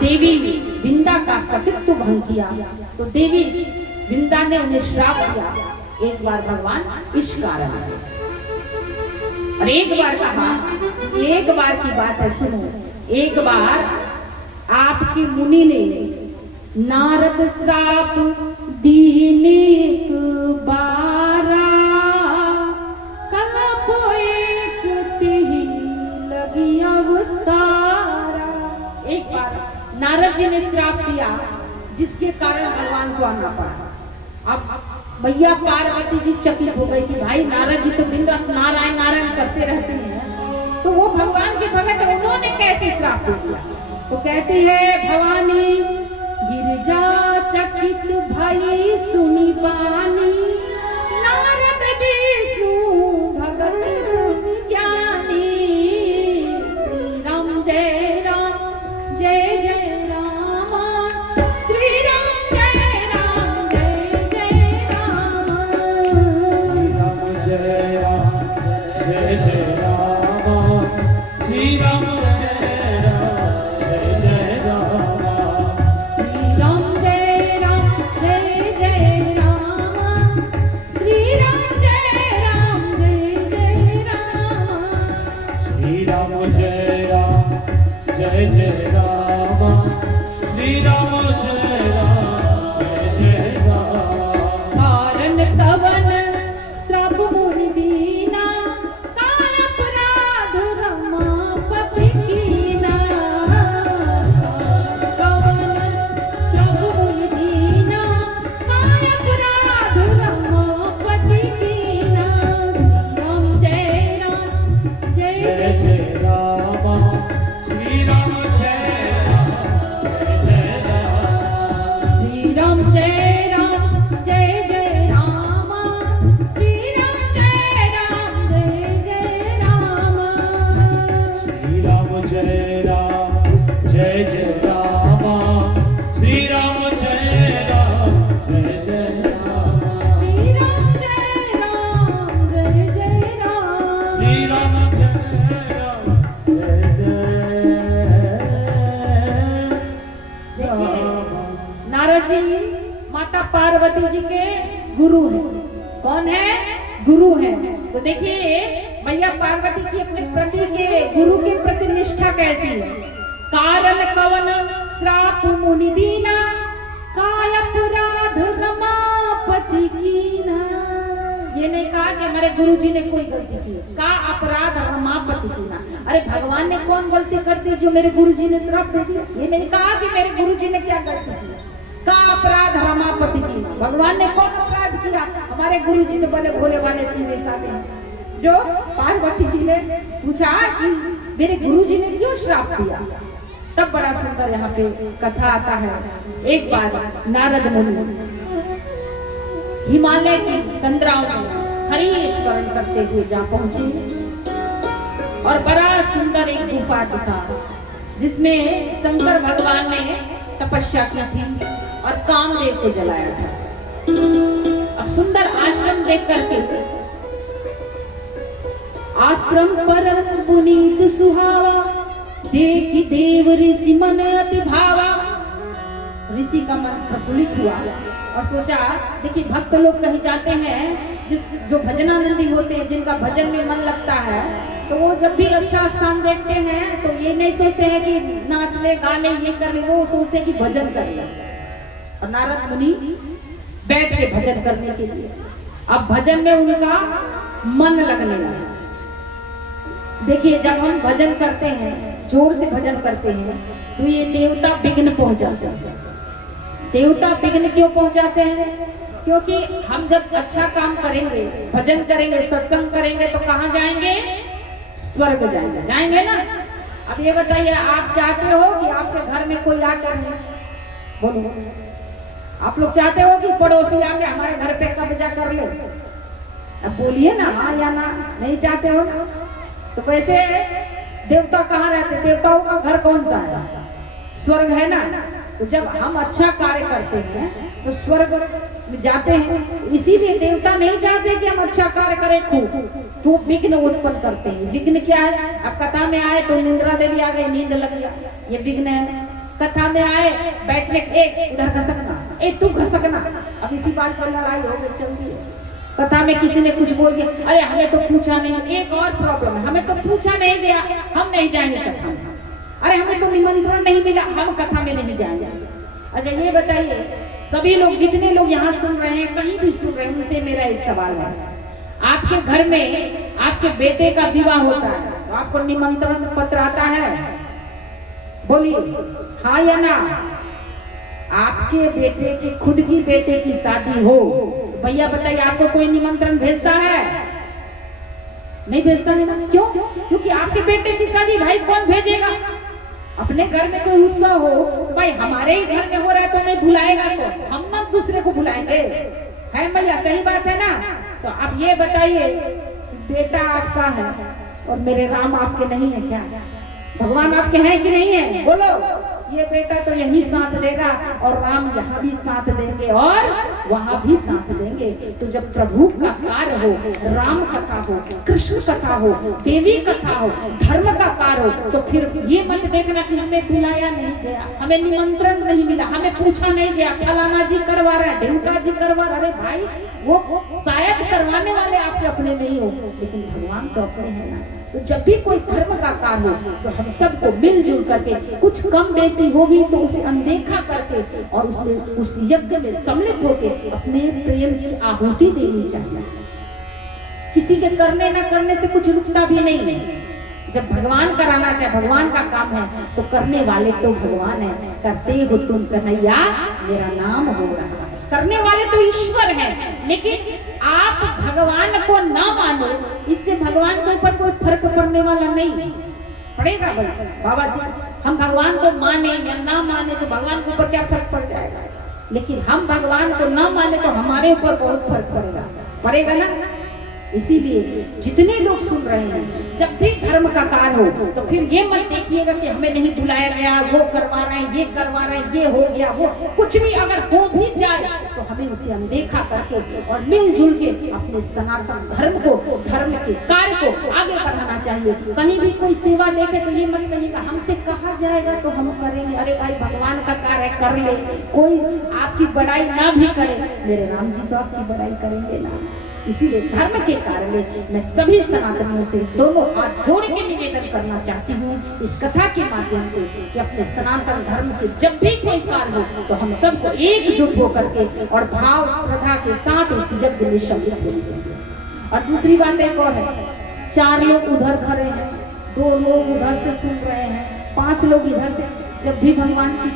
देवी विंदा का सतीत्व भंग किया। तो देवी विंदा ने उन्हें श्राप दिया। एक बार भगवान इस कारण, और एक बार कहा, एक बार की बात है सुनो। एक बार आपकी मुनि ने नारद श्राप दीने बारा कल पोए जी ने श्राप दिया, जिसके कारण भगवान को आना पड़ा। अब भैया पार्वती जी चकित हो गई कि भाई नारद जी तो दिन रात नारायण नारायण करते रहते हैं, तो वो भगवान के भगत उन्होंने कैसे श्राप दे दिया। तो कहती है भवानी गिरजा चकित भई सुनी बानी, नारद विष्णु भगत ज्ञानी, श्री राम जय राम जय जय राम, श्री राम जय राम जय जय राम, राम जय राम जय जय राम, श्री राम जय राम जय जय राम, श्री राम जय राम जय जय राम, श्री राम जय राम जय जय राम, श्री राम जय राम जय जय राम, श्री राम जय राम जय जय राम, कारण कवन श्राप मुनि दीना, काय अपराध रमापति कीना, कवन श्राप मुनि दीना, काय अपराध रमापति कीना, श्री राम जय राम जय जय राम, श्री राम जय राम जय जय राम, श्री राम जय राम जय जय राम, श्री राम जय राम जय जय राम, श्री राम जय राम जय जय राम, श्री राम जय राम जय जय राम, श्री राम जय राम जय जय देखिए नारद जी माता पार्वती जी के गुरु हैं। कौन है? गुरु हैं। तो देखिए मैया पार्वती की अपने पति के गुरु के प्रति निष्ठा कैसी है। कारण कवन श्राप मुनि दीना, काय अपराध रमापति कीना। ये नहीं कहा कि हमारे गुरु जी ने कोई गलती की, का अपराध रमापति कीना। अरे भगवान ने कौन गलती कर दी जो मेरे गुरु जी ने श्राप दे दिया? ये नहीं कहा कि मेरे गुरु जी ने क्या गलती की, का अपराध रमापति कीना। भगवान ने कौन अपराध किया? हमारे गुरु जी तो बड़े भोले वाले सीधे साधे हैं। जो पार्वती जी ने पूछा कि मेरे गुरु जी ने क्यों श्राप दिया, तब बड़ा सुंदर यहाँ पे कथा आता है। एक बार नारद मुनि हिमालय के कंदराओं में हरि स्मरण करते हुए जा पहुंचे और बड़ा सुंदर एक गुफा दिखा, जिसमें शंकर भगवान ने तपस्या की थी और कामदेव को जलाया था। अब सुंदर आश्रम देख करके, आश्रम परम पुनीत सुहावा, देखी देव ऋषि मन अति भावा। ऋषि का मन प्रफुल्लित हुआ और सोचा, देखिए भक्त लोग कहीं जाते हैं, जो भजनानंदी होते हैं, जिनका भजन में मन लगता है, तो वो जब भी अच्छा स्थान देखते हैं तो ये नहीं सोचते हैं कि नाच ले गा ले ये कर ले, वो सोचते हैं कि भजन कर ले। और नारद मुनि बैठ के भजन करने के लिए, अब भजन में उनका मन लगने लगा। देखिए जब हम भजन करते हैं, जोर से भजन करते हैं, तो ये देवता विघ्न पहुंचाते हैं। देवता विघ्न क्यों पहुंचाते हैं? क्योंकि हम जब अच्छा काम करेंगे, भजन करेंगे, सत्संग करेंगे, तो कहाँ जाएंगे? स्वर्ग जाएंगे, जाएंगे ना। अब ये बताइए, आप चाहते हो कि आपके घर में कोई आकर बोलो, आप लोग चाहते हो कि पड़ोसी आके हमारे घर पे कब्जा कर ले? अब बोलिए ना, हाँ या ना। नहीं चाहते हो ना? तो कैसे देवता कहाँ रहते? देवताओं का घर कौन सा है? स्वर्ग है ना। तो जब हम अच्छा कार्य करते हैं तो स्वर्ग में जाते हैं। इसीलिए देवता नहीं चाहते कि हम अच्छा कार्य करें खूब, तो विघ्न उत्पन्न करते हैं। विघ्न क्या है? अब कथा में आए तो निंद्रा देवी आ गई, नींद लग गया, ये विघ्न है। कथा में आए बैठने, एक उधर घसकना, एक तू घसकना। अब इसी बात पर लड़ाई हो गई, चलती है। कथा में किसी ने कुछ बोल दिया, अरे हमें तो पूछा नहीं। एक और प्रॉब्लम है, हमें तो पूछा नहीं दिया, हम नहीं जाएंगे कथा में। अरे हमें तो निमंत्रण नहीं मिला, हम कथा में नहीं जाएंगे। अच्छा ये बताइए, सभी लोग, जितने लोग यहाँ सुन रहे हैं, कहीं भी सुन रहे हैं, उनसे मेरा एक सवाल है। आपके घर में आपके बेटे का विवाह होता है तो आपको निमंत्रण पत्र आता है? बोलिए हाँ या ना। आपके बेटे की खुद की बेटे की शादी हो, भैया बताइए आपको कोई निमंत्रण भेजता है? नहीं भेजता है ना। क्यों? क्योंकि आपके बेटे की शादी भाई कौन भेजेगा? अपने घर में कोई उत्सव हो, भाई हमारे ही घर में हो रहा है तो हमें बुलाएगा, तो हम ना दूसरे को बुलाएंगे, है भैया? सही बात है ना। तो अब ये बताइए, बेटा आपका है और मेरे राम आपके नहीं है क्या? भगवान आपके हैं कि नहीं है? बोलो। ये बेटा तो यही साथ देगा और राम यहाँ भी साथ देंगे और वहाँ भी साथ देंगे। तो जब प्रभु का कार्य हो, राम कथा हो, कृष्ण कथा हो, देवी कथा हो, धर्म का कार्य हो, तो फिर ये मत देखना कि हमें बुलाया नहीं गया, हमें निमंत्रण नहीं मिला, हमें पूछा नहीं गया, फलाना जी करवा रहा है, ढिमका जी करवा रहा है। अरे भाई वो शायद करवाने वाले आपके अपने नहीं हो, लेकिन भगवान तो अपने हैं ना। तो जब भी कोई धर्म का काम हो तो हम सबको मिलजुल करके, कुछ कम बेसी हो भी तो उसे अनदेखा करके और उसमें उस यज्ञ में सम्मिलित होकर अपने प्रेम की आहुति देनी चाहिए। किसी के करने न करने से कुछ रुकता भी नहीं है। जब भगवान कराना चाहे, भगवान का काम है, तो करने वाले तो भगवान है। करते हो तुम कन्हैया, मेरा नाम हो रहा है। करने वाले तो ईश्वर हैं, लेकिन आप भगवान को ना मानो, इससे भगवान के ऊपर कोई फर्क पड़ने वाला नहीं पड़ेगा। भाई बाबा जी, हम भगवान को माने या ना माने तो भगवान के ऊपर क्या फर्क पड़ जाएगा? लेकिन हम भगवान को ना माने तो हमारे ऊपर बहुत फर्क पड़ेगा ना। इसीलिए जितने लोग सुन रहे हैं, जब भी धर्म का कार्य हो तो फिर ये मत देखिएगा कि हमें नहीं बुलाया गया, वो करवा रहे हैं, ये करवा रहे हैं, ये हो गया, वो कुछ भी अगर हो भी जाए तो हमें उसे अनदेखा करके और मिलजुल के अपने सनातन धर्म को, धर्म के कार्य को आगे बढ़ाना चाहिए। कहीं भी कोई सेवा देखे तो ये मत कहिएगा हमसे कहा जाएगा तो हम करेंगे। अरे भाई भगवान का कार्य कर ले, कोई आपकी बड़ाई ना भी करे, मेरे राम जी तो आपकी बड़ाई करेंगे ना। इसीलिए धर्म के कार्य में मैं सभी सनातनियों से दोनों हाथ जोड़ के निवेदन करना चाहती हूँ इस कथा के माध्यम से कि अपने सनातन धर्म के जब भी कोई कार्य हो तो हम सबको एकजुट होकर के और भाव श्रद्धा के साथ उस यज्ञ में सम्मिलित होना चाहिए। और दूसरी बात एक और है, 4 लोग उधर खड़े हैं, 2 लोग उधर से सुन रहे हैं, 5 लोग इधर से। जब भी भगवान की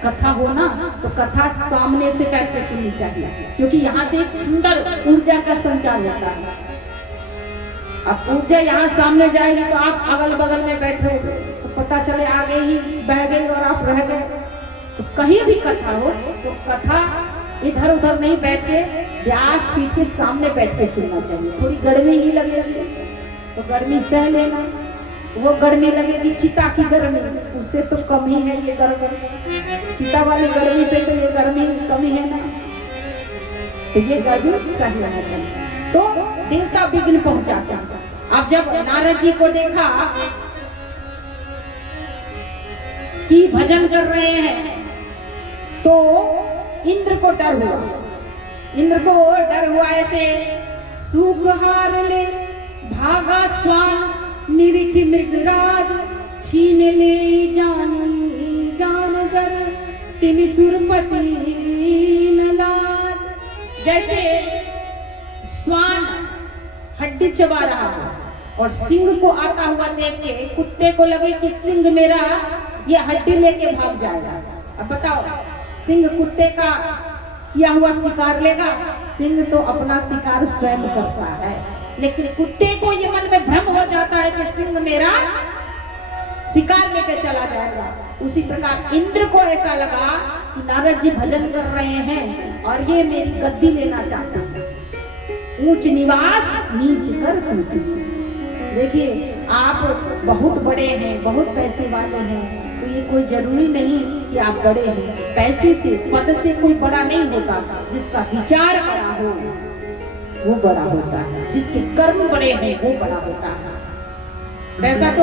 कथा हो ना तो कथा सामने से बैठ के सुननी चाहिए, क्योंकि यहाँ से एक सुंदर ऊर्जा का संचार होता है। अब ऊर्जा यहाँ सामने जाएगी तो आप अगल बगल में बैठे हो तो पता चले आगे ही बह गई और आप रह गए। तो कहीं भी कथा हो तो कथा इधर उधर नहीं बैठ के व्यास पीठ के सामने बैठ के सुनना चाहिए। थोड़ी गर्मी ही लगेगी तो गर्मी सह लेना, वो गर्मी लगेगी चिता की गर्मी, उससे तो कम ही है ये गर्मी, चिता वाली गर्मी से तो ये गर्मी कम ही है ना। तो ये गर्मी सह लेना चाहिए। तो देवता विघ्न पहुंचाता। अब जब नारद जी को देखा कि भजन कर रहे हैं तो इंद्र को डर हुआ। इंद्र को डर हुआ ऐसे, सुख हार ले भागा स्वान, निरिख मृगराज छीन ले जान जर, तिमि सुरपति न लाज। जैसे श्वान हड्डी चबा रहा है और सिंह को आता हुआ देख के कुत्ते को लगे कि सिंह मेरा ये हड्डी लेके भाग जाएगा। अब बताओ, सिंह कुत्ते का किया हुआ शिकार लेगा? सिंह तो अपना शिकार स्वयं करता है, लेकिन कुत्ते को ये मन में भ्रम हो जाता है कि सिंह मेरा शिकार लेके चला जाएगा। उसी प्रकार इंद्र को ऐसा लगा कि नारद जी भजन कर रहे हैं और ये मेरी गद्दी लेना चाहते हैं। ऊंच निवास नीच कर तूती। देखिए, आप बहुत बड़े हैं, बहुत पैसे वाले हैं, तो ये कोई जरूरी नहीं कि आप बड़े हैं। पैसे से, पद से कोई बड़ा नहीं होता। जिसका विचार बड़ा हो वो बड़ा होता है, जिसके कर्म बड़े हैं वो बड़ा होता है। वैसा तो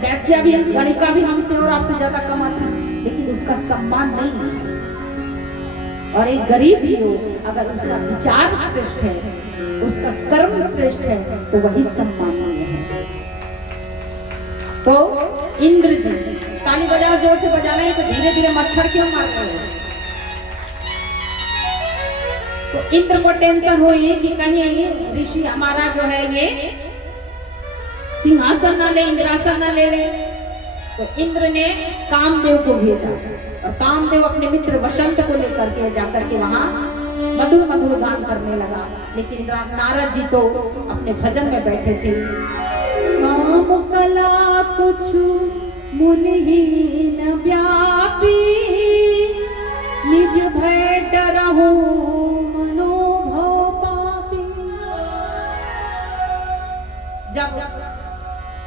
वैश्या भी, गणिका भी हमसे और आपसे ज्यादा कमाता है, लेकिन उसका सम्मान नहीं है। और एक गरीब भी हो, अगर उसका विचार श्रेष्ठ है, उसका कर्म श्रेष्ठ है, तो वही सम्मानीय है। तो इंद्र जी, ताली बजाओ, जोर से बजाना है। तो धीरे धीरे मच्छर क्यों मार रहे हो? तो इंद्र को टेंशन हुई कि कहीं ऋषि हमारा जो है ये सिंहासन ना ले, इंद्रासन ना ले ले। तो इंद्र ने कामदेव को भेजा और कामदेव अपने मित्र वसंत को लेकर के जाकर के वहां मधुर मधुर गान करने लगा। लेकिन नारद जी तो अपने भजन में बैठे थे। काम कला कुछ मुनिहीन व्यापी, निज भय डरहु मनोभव पापी। जब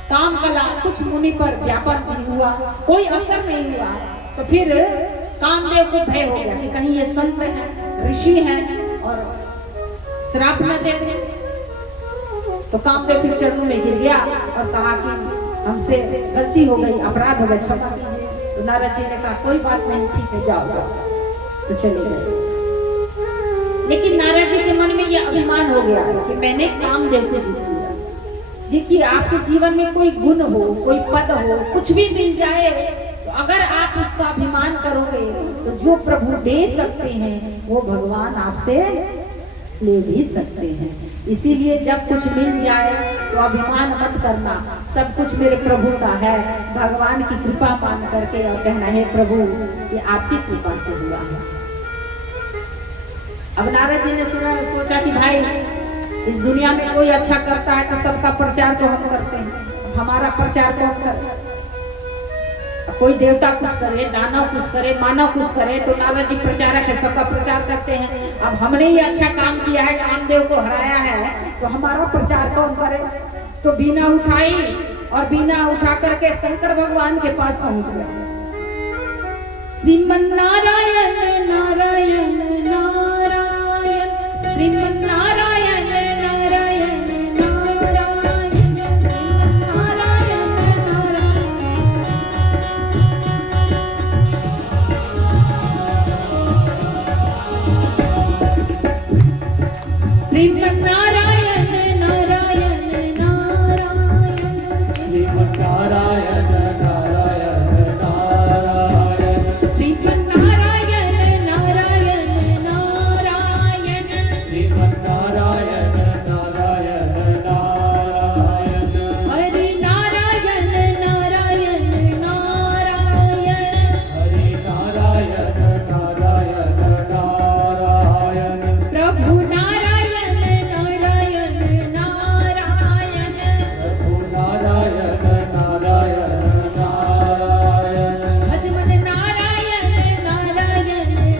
काम कला कुछ मुनि पर व्यापक नहीं हुआ, कोई असर नहीं हुआ, तो फिर कामदेव को भय हो गया कि कहीं ये संत है, ऋषि है और श्राप न दे दे। तो कामदेव फिर चरणों में गिर गया और कहा कि हमसे गलती हो गई, अपराध हो गया, क्षमा कीजिए। तो नारद जी ने कहा कोई बात नहीं, ठीक है, जाओ जाओ। तो चले गए। लेकिन नारद जी के मन में यह अभिमान हो गया कि मैंने कामदेव को जीत लिया। देखिए, आपके जीवन में कोई गुण हो, कोई पद हो, कुछ भी मिल जाए, तो अगर आप उसका अभिमान करोगे तो जो प्रभु दे सकते हैं वो भगवान आपसे ले भी सकते हैं। इसीलिए जब कुछ मिल जाए तो अभिमान मत करना, सब कुछ मेरे प्रभु का है, भगवान की कृपा मान करके और कहना है प्रभु ये आपकी कृपा से हुआ है। अब नारद जी ने सोचा कि भाई इस दुनिया में कोई अच्छा करता है तो सबका प्रचार तो हम करते हैं, हमारा प्रचार तो हम करें। कोई देवता कुछ करे, दानव कुछ करे, मानव कुछ करे, तो नारद जी प्रचारक है, सबका प्रचार करते हैं। अब हमने ये अच्छा काम किया है, कामदेव को हराया है, तो हमारा प्रचार कौन करे। तो बीना उठाई और बीना उठा करके शंकर भगवान के पास पहुंच गए। श्रीमन नारायण नारायण नारायण, श्रीमन नारायण नारायण नारायण, श्रीमन नारायण नारायण। श्रीमन नारायण नारायण नारायण, श्रीमन नारायण नारायण नारायण, श्रीमन नारायण नारायण नारायण, श्रीमन नारायण नारायण नारायण, हरि नारायण नारायण नारायण, हरि नारायण नारायण नारायण, प्रभु नारायण नारायण नारायण, प्रभु नारायण नारायण नारायण, भजमन नारायण नारायण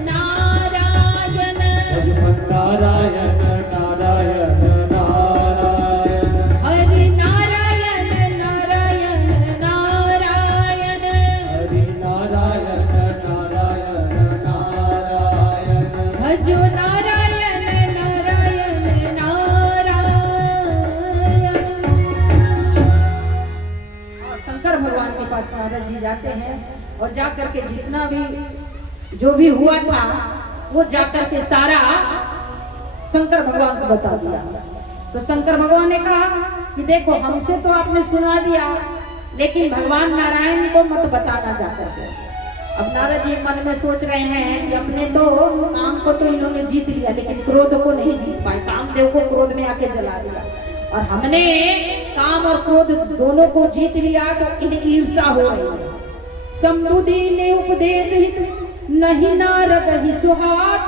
नारायण, भजमन नारायण नारायण नारायण, हरि नारायण नारायण नारायण, हरि नारायण नारायण नारायण, भजो नारायण नारायण नारायण। और शंकर भगवान के पास नारद जी जाते हैं और जाकर के जितना भी जो भी हुआ था वो जाकर के सारा शंकर भगवान को बता दिया। तो शंकर भगवान ने कहा कि देखो हमसे तो आपने सुना दिया, लेकिन भगवान नारायण को मत बताना जाकर के। अब नारद जी मन में सोच रहे हैं कि अपने तो काम को तो इन्होंने जीत लिया, लेकिन क्रोध को नहीं जीत पाए, कामदेव को क्रोध में आके जला दिया। और हमने काम और क्रोध दोनों को जीत लिया तो इन्हें ईर्षा हो रही है। शंभुदी ने उपदेश हित नहीं नारद ही सुहाग,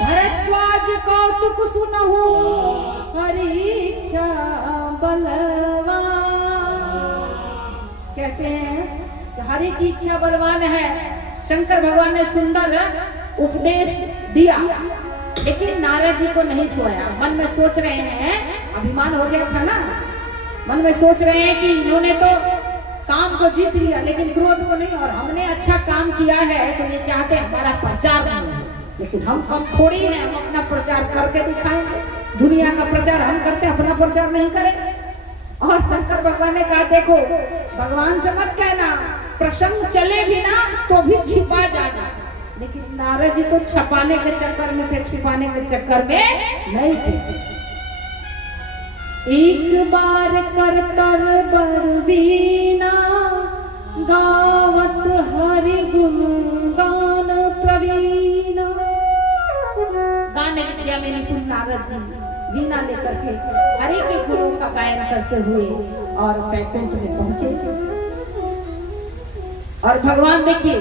भरद्वाज कौतुक सुनहु परीक्षा बलवान। कहते हैं कि हरि की इच्छा बलवान है। शंकर भगवान ने सुंदर उपदेश दिया, लेकिन नारद जी को नहीं सोया। मन में सोच रहे हैं, अभिमान हो गया था ना, मन में सोच रहे हैं कि इन्होंने तो काम को जीत लिया लेकिन क्रोध को नहीं, और हमने अच्छा काम किया है तो ये चाहते हमारा प्रचार नहीं हो। लेकिन हम कम थोड़ी हैं, हम अपना प्रचार करके दिखाएंगे। दुनिया का प्रचार हम करते, अपना प्रचार नहीं करेंगे। और शंकर भगवान ने कहा देखो भगवान से मत कहना, प्रसंग चले भी ना तो भी छिपा जाना। लेकिन नारद जी तो छपाने के चक्कर में थे, छिपाने के चक्कर में नहीं थे। एक बार करतर बर बीना, गावत हरि गुण गान प्रवीण। गाने विद्या में निपुण नारद जी वीणा लेकर के हरि के गुरु का गायन करते हुए और बैकुंठ में पहुंचे। और भगवान देखिए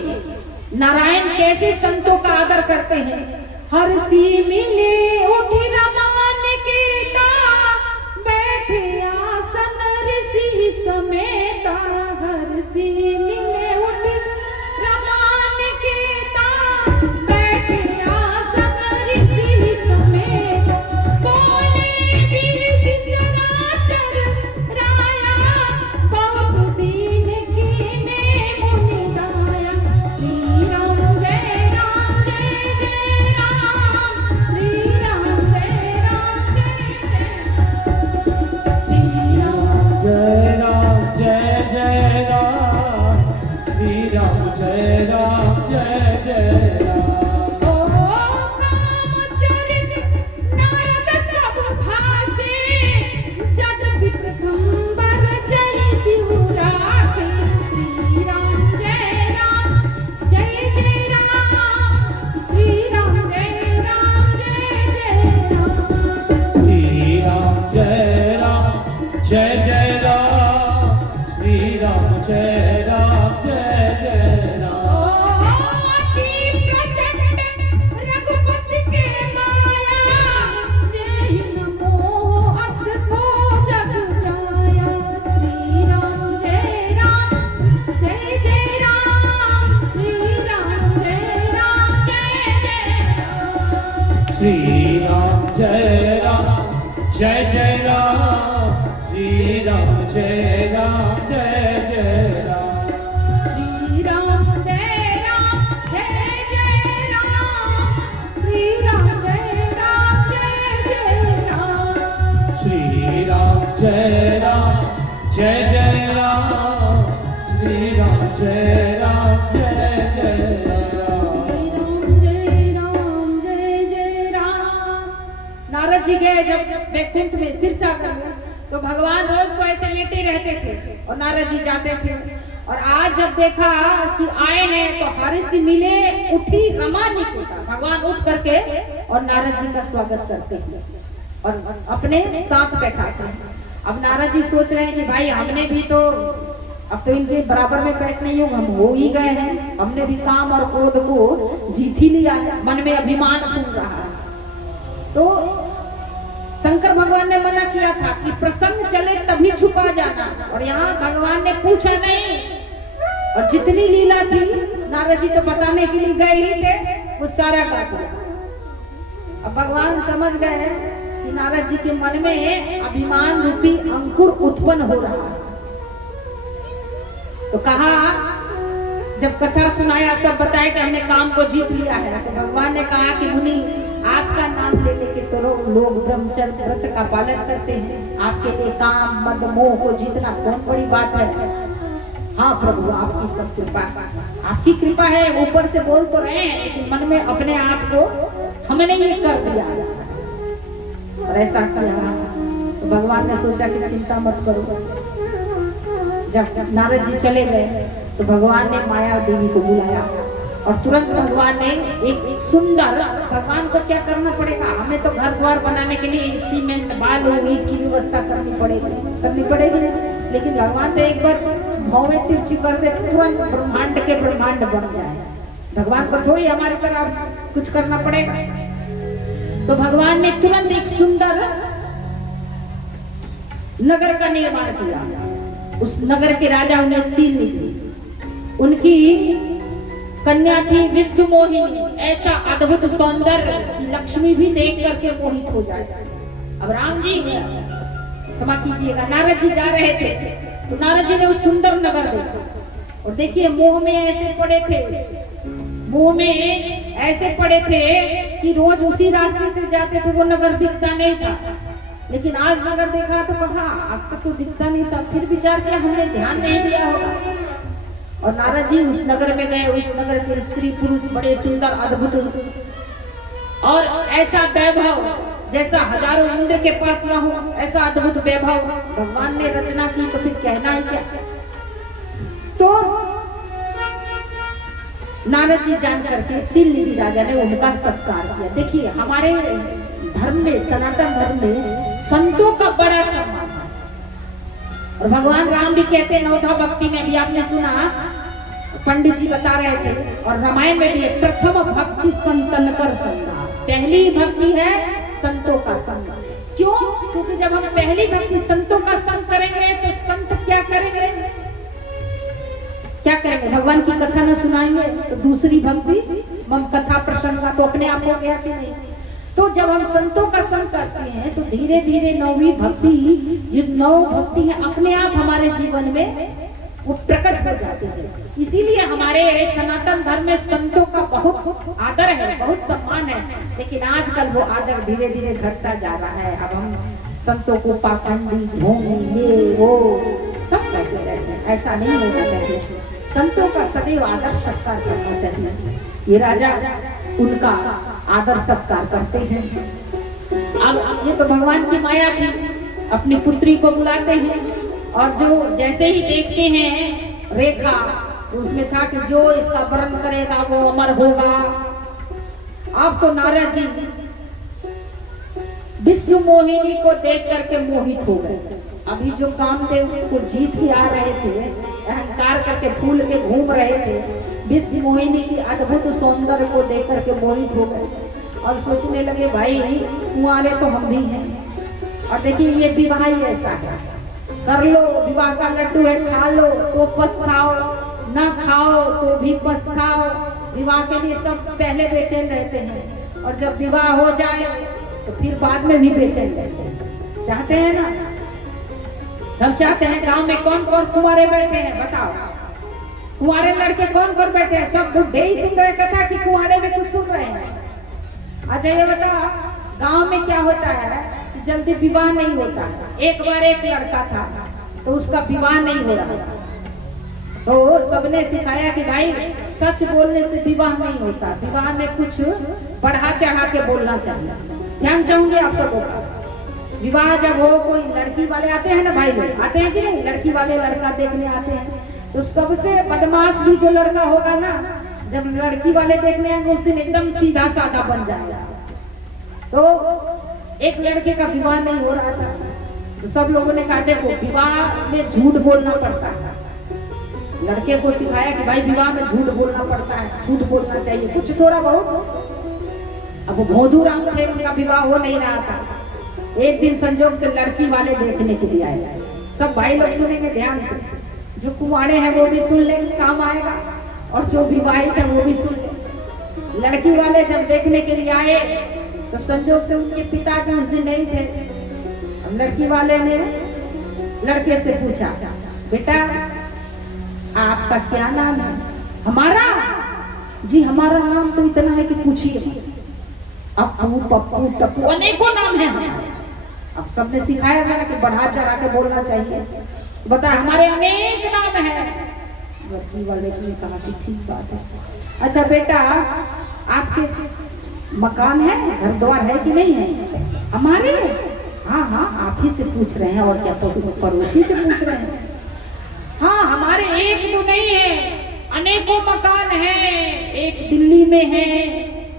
नारायण कैसे संतों का आदर करते हैं। हर सी मिले उठी रमान के ता, बैठे आसन ऋषि समेता। हर सी मिले उठी रमान के ता, बैठे आसन ऋषि समेता। बोले ऋषि चराचर राया, बहुत दीन कीने मुनि दाया। श्री राम जय राम जय जय राम, श्री राम जय राम जय जय राम। जय जय राम, श्री राम जय राम जय जय राम। ओ कामचरित नारद सब भासे, जग विप्रथम्बर जय शिव राखे। श्री राम जय राम जय जय राम, श्री राम जय राम जय जय राम। श्री राम जय राम जय जय राम, श्री राम जय राम जय जय राम। अति प्रचंड रघुपति के माया, जय नमो अस को जग जाया। श्री राम जय राम जय जय राम, श्री राम जय राम जय जय राम। श्री राम जय राम जय जय राम, श्री राम जय राम जय जय राम। श्री राम जय राम जय जय राम, श्री राम जय राम जय जय राम। श्री राम जय राम जय जय राम, श्री राम जय राम जय जय राम। जय राम जय जय राम। नारद जी गए जब वैकुंठ में सिरसागर में, तो भगवान रोज को ऐसे लेटे रहते थे और नारद जी जाते थे। और आज जब देखा कि आए हैं तो हर्षि मिले उठी रमा निकुटा। भगवान उठ करके और नारद जी का स्वागत करते हैं और अपने साथ बैठाते हैं। अब नारद जी सोच रहे हैं कि भाई हमने भी तो अब तो इनके बराबर में बैठ नहीं होगा, हम हो ही गए हैं। हमने भी काम और क्रोध को जीत ही लिया है, मन में अभिमान फूल रहा है। तो शंकर भगवान ने मना किया था कि प्रसंग चले तभी छुपा जाना, और यहाँ भगवान ने पूछा नहीं। और जितनी लीला थी नारद जी तो बताने के लिए गए ही थे, वो सारा गा दिया। अब भगवान समझ गए कि नारद जी के मन में अभिमान रूपी अंकुर उत्पन्न हो रहा है। तो कहा, जब कथा सुनाया, सब बताया कि हमने काम को जीत लिया है, तो भगवान ने कहा कि मुनि आपका नाम ले लेके तो लोग ब्रह्मचर्य व्रत का पालन करते हैं, आपके लिए काम मद मोह को जीतना कौन बड़ी बात है। हाँ प्रभु, आपकी सब कृपा, आपकी कृपा है। ऊपर से बोल तो रहे हैं लेकिन मन में अपने आप को हमने ये कर दिया और ऐसा किया। तो भगवान ने सोचा कि चिंता मत करो। जब नारद जी चले गए तो भगवान ने माया देवी को बुलाया और तुरंत भगवान ने एक सुंदर, भगवान को क्या करना पड़ेगा, हमें तो घर द्वार बनाने के लिए सीमेंट बालू ईंट की व्यवस्था करनी पड़ेगी, लेकिन भगवान तो एक बार भौवे तिरछी कर दे तुरंत ब्रह्मांड के ब्रह्मांड बन जाए। भगवान को थोड़ी हमारी तरह कुछ करना पड़ेगा। तो भगवान ने तुरंत एक सुंदर नगर का निर्माण किया। उस नगर के राजा हुए शीलनिधि, उनकी कन्या थी विश्व मोहिनी। ऐसा अद्भुत सौंदर्य कि लक्ष्मी भी देख करके मोहित हो जाए। अब राम जी, क्षमा कीजिएगा, नारद जी जा रहे थे तो नारद जी ने उस सुंदर नगर देखा और देखिए मोह में ऐसे पड़े थे कि रोज उसी रास्ते से जाते थे, वो नगर दिखता नहीं था। लेकिन आज नगर देखा तो कहा आज तक तो दिखता नहीं था, फिर विचार किया हमने ध्यान नहीं दिया होगा। और नारद जी उस नगर में गए। उस नगर के स्त्री पुरुष बड़े सुंदर अद्भुत और ऐसा वैभव जैसा हजारों इंद्र के पास ना हो, ऐसा अद्भुत वैभव भगवान ने रचना की, तो फिर कहना ही क्या। तो नारद जी जान करके शीलनिधि राजा ने उनका सत्कार किया। देखिए हमारे धर्म में, सनातन धर्म में संतों का बड़ा सम्मान है। और भगवान राम भी कहते हैं नवधा भक्ति में भी आपने सुना, पंडित जी बता रहे थे, और रामायण में भी है, प्रथम भक्ति संतन कर संगा। पहली भक्ति है संतों का संग। क्यों? क्योंकि जब हम पहली भक्ति संतों का संग करेंगे तो संत क्या करेंगे? क्या करेंगे? भगवान की कथा न सुनाएंगे तो दूसरी भक्ति मम कथा प्रसंग का तो अपने आप हो गया कि नहीं? तो जब हम संतों का संग करते हैं तो धीरे धीरे नौवीं भक्ति, जो नौ भक्ति है, अपने आप हमारे जीवन में वो प्रकट हो जाती है। इसीलिए हमारे सनातन धर्म में संतों का बहुत आदर है, बहुत सम्मान है। लेकिन आजकल वो आदर धीरे धीरे घटता जा रहा है। अब हम संतों को पाखंडी, ढोंगी, ये वो सब कहते रहते हैं। ऐसा नहीं होना चाहिए। संतों का सदैव आदर सत्कार करना चाहिए। ये राजा उनका आदर सत्कार करते हैं। अब ये तो भगवान की माया थी, अपनी पुत्री को बुलाते हैं, और जो जैसे ही देखते हैं रेखा, उसमें था कि जो इसका वर्ण करेगा वो अमर होगा। अब तो नारद जी विश्व मोहिनी को देख करके मोहित हो गए। अभी जो कामदेव को जीत के आ रहे थे, अहंकार करके फूल के घूम रहे थे, विश्व मोहिनी की अद्भुत सौंदर्य को देख करके मोहित हो गए और सोचने लगे भाई कुंवारे तो हम भी हैं, और देखिए ये विवाह ही ऐसा है, कर लो, विवाह का लड्डू है, खा लो तो पछताओ, ना खाओ तो भी पछताओ। विवाह के लिए सब पहले बेचैन रहते हैं, और जब विवाह हो जाए तो फिर बाद में भी बेचैन रहते हैं। चाहते हैं ना, सब चाहते हैं। गांव में कौन कौन कुंवारे बैठे हैं बताओ? कुंवारे लड़के कौन कौन बैठे हैं? सब बुढ़े ही सुन रहे कथा कि कुंवारे में कुछ सुन रहे हैं। अच्छा ये बताओ, गांव में क्या होता है कि जल्दी विवाह नहीं होता। एक बार एक लड़का था तो उसका विवाह नहीं हो रहा, तो सबने सिखाया कि भाई सच बोलने से विवाह नहीं होता, विवाह में कुछ बढ़ा चढ़ा के बोलना चाहिए। ध्यान चाहूंगी आप सबको, विवाह जब हो, कोई लड़की वाले आते हैं ना, भाई लोग आते हैं कि नहीं, लड़की वाले लड़का देखने आते हैं, तो सबसे बदमाश भी जो लड़का होगा ना, जब लड़की वाले देखने आएंगे उस दिन एकदम सीधा साधा बन जाएगा। तो एक लड़के का विवाह नहीं हो रहा था, तो सब लोगों ने कहा देखो विवाह में झूठ बोलना पड़ता है। लड़के को सिखाया कि भाई विवाह में झूठ बोलना पड़ता है, झूठ बोलना चाहिए कुछ थोड़ा बहुत। अब भोदू राम थे, उनका विवाह हो नहीं रहा था। एक दिन संजोग से लड़की वाले देखने के लिए आए। सब भाई लोग सुनेंगे ध्यान से, जो कुंवारे हैं वो भी सुन लेंगे, काम आएगा, और जो विवाहित है वो भी सुन ले। लड़की वाले जब देखने के लिए आए तो संजोग से उनके पिता भी उस दिन नहीं थे। अब लड़की वाले ने लड़के से पूछा, बेटा आपका क्या नाम है? हमारा जी, हमारा नाम तो इतना है कि पूछिए, अप्पू पप्पू टप्पू अनेकों नाम है हमारे। अब सबने सिखाया था कि बढ़ा चढ़ा के बोलना चाहिए। बता हमारे अनेक नाम है। लड़की वाले ने कहा कि ठीक बात है। अच्छा बेटा आपके मकान है, घर द्वार है कि नहीं है? हमारे हाँ हाँ आप ही से पूछ रहे हैं, और क्या पड़ोसी से पूछ रहे हैं? हाँ हमारे एक तो नहीं है, अनेकों मकान हैं। एक दिल्ली में है,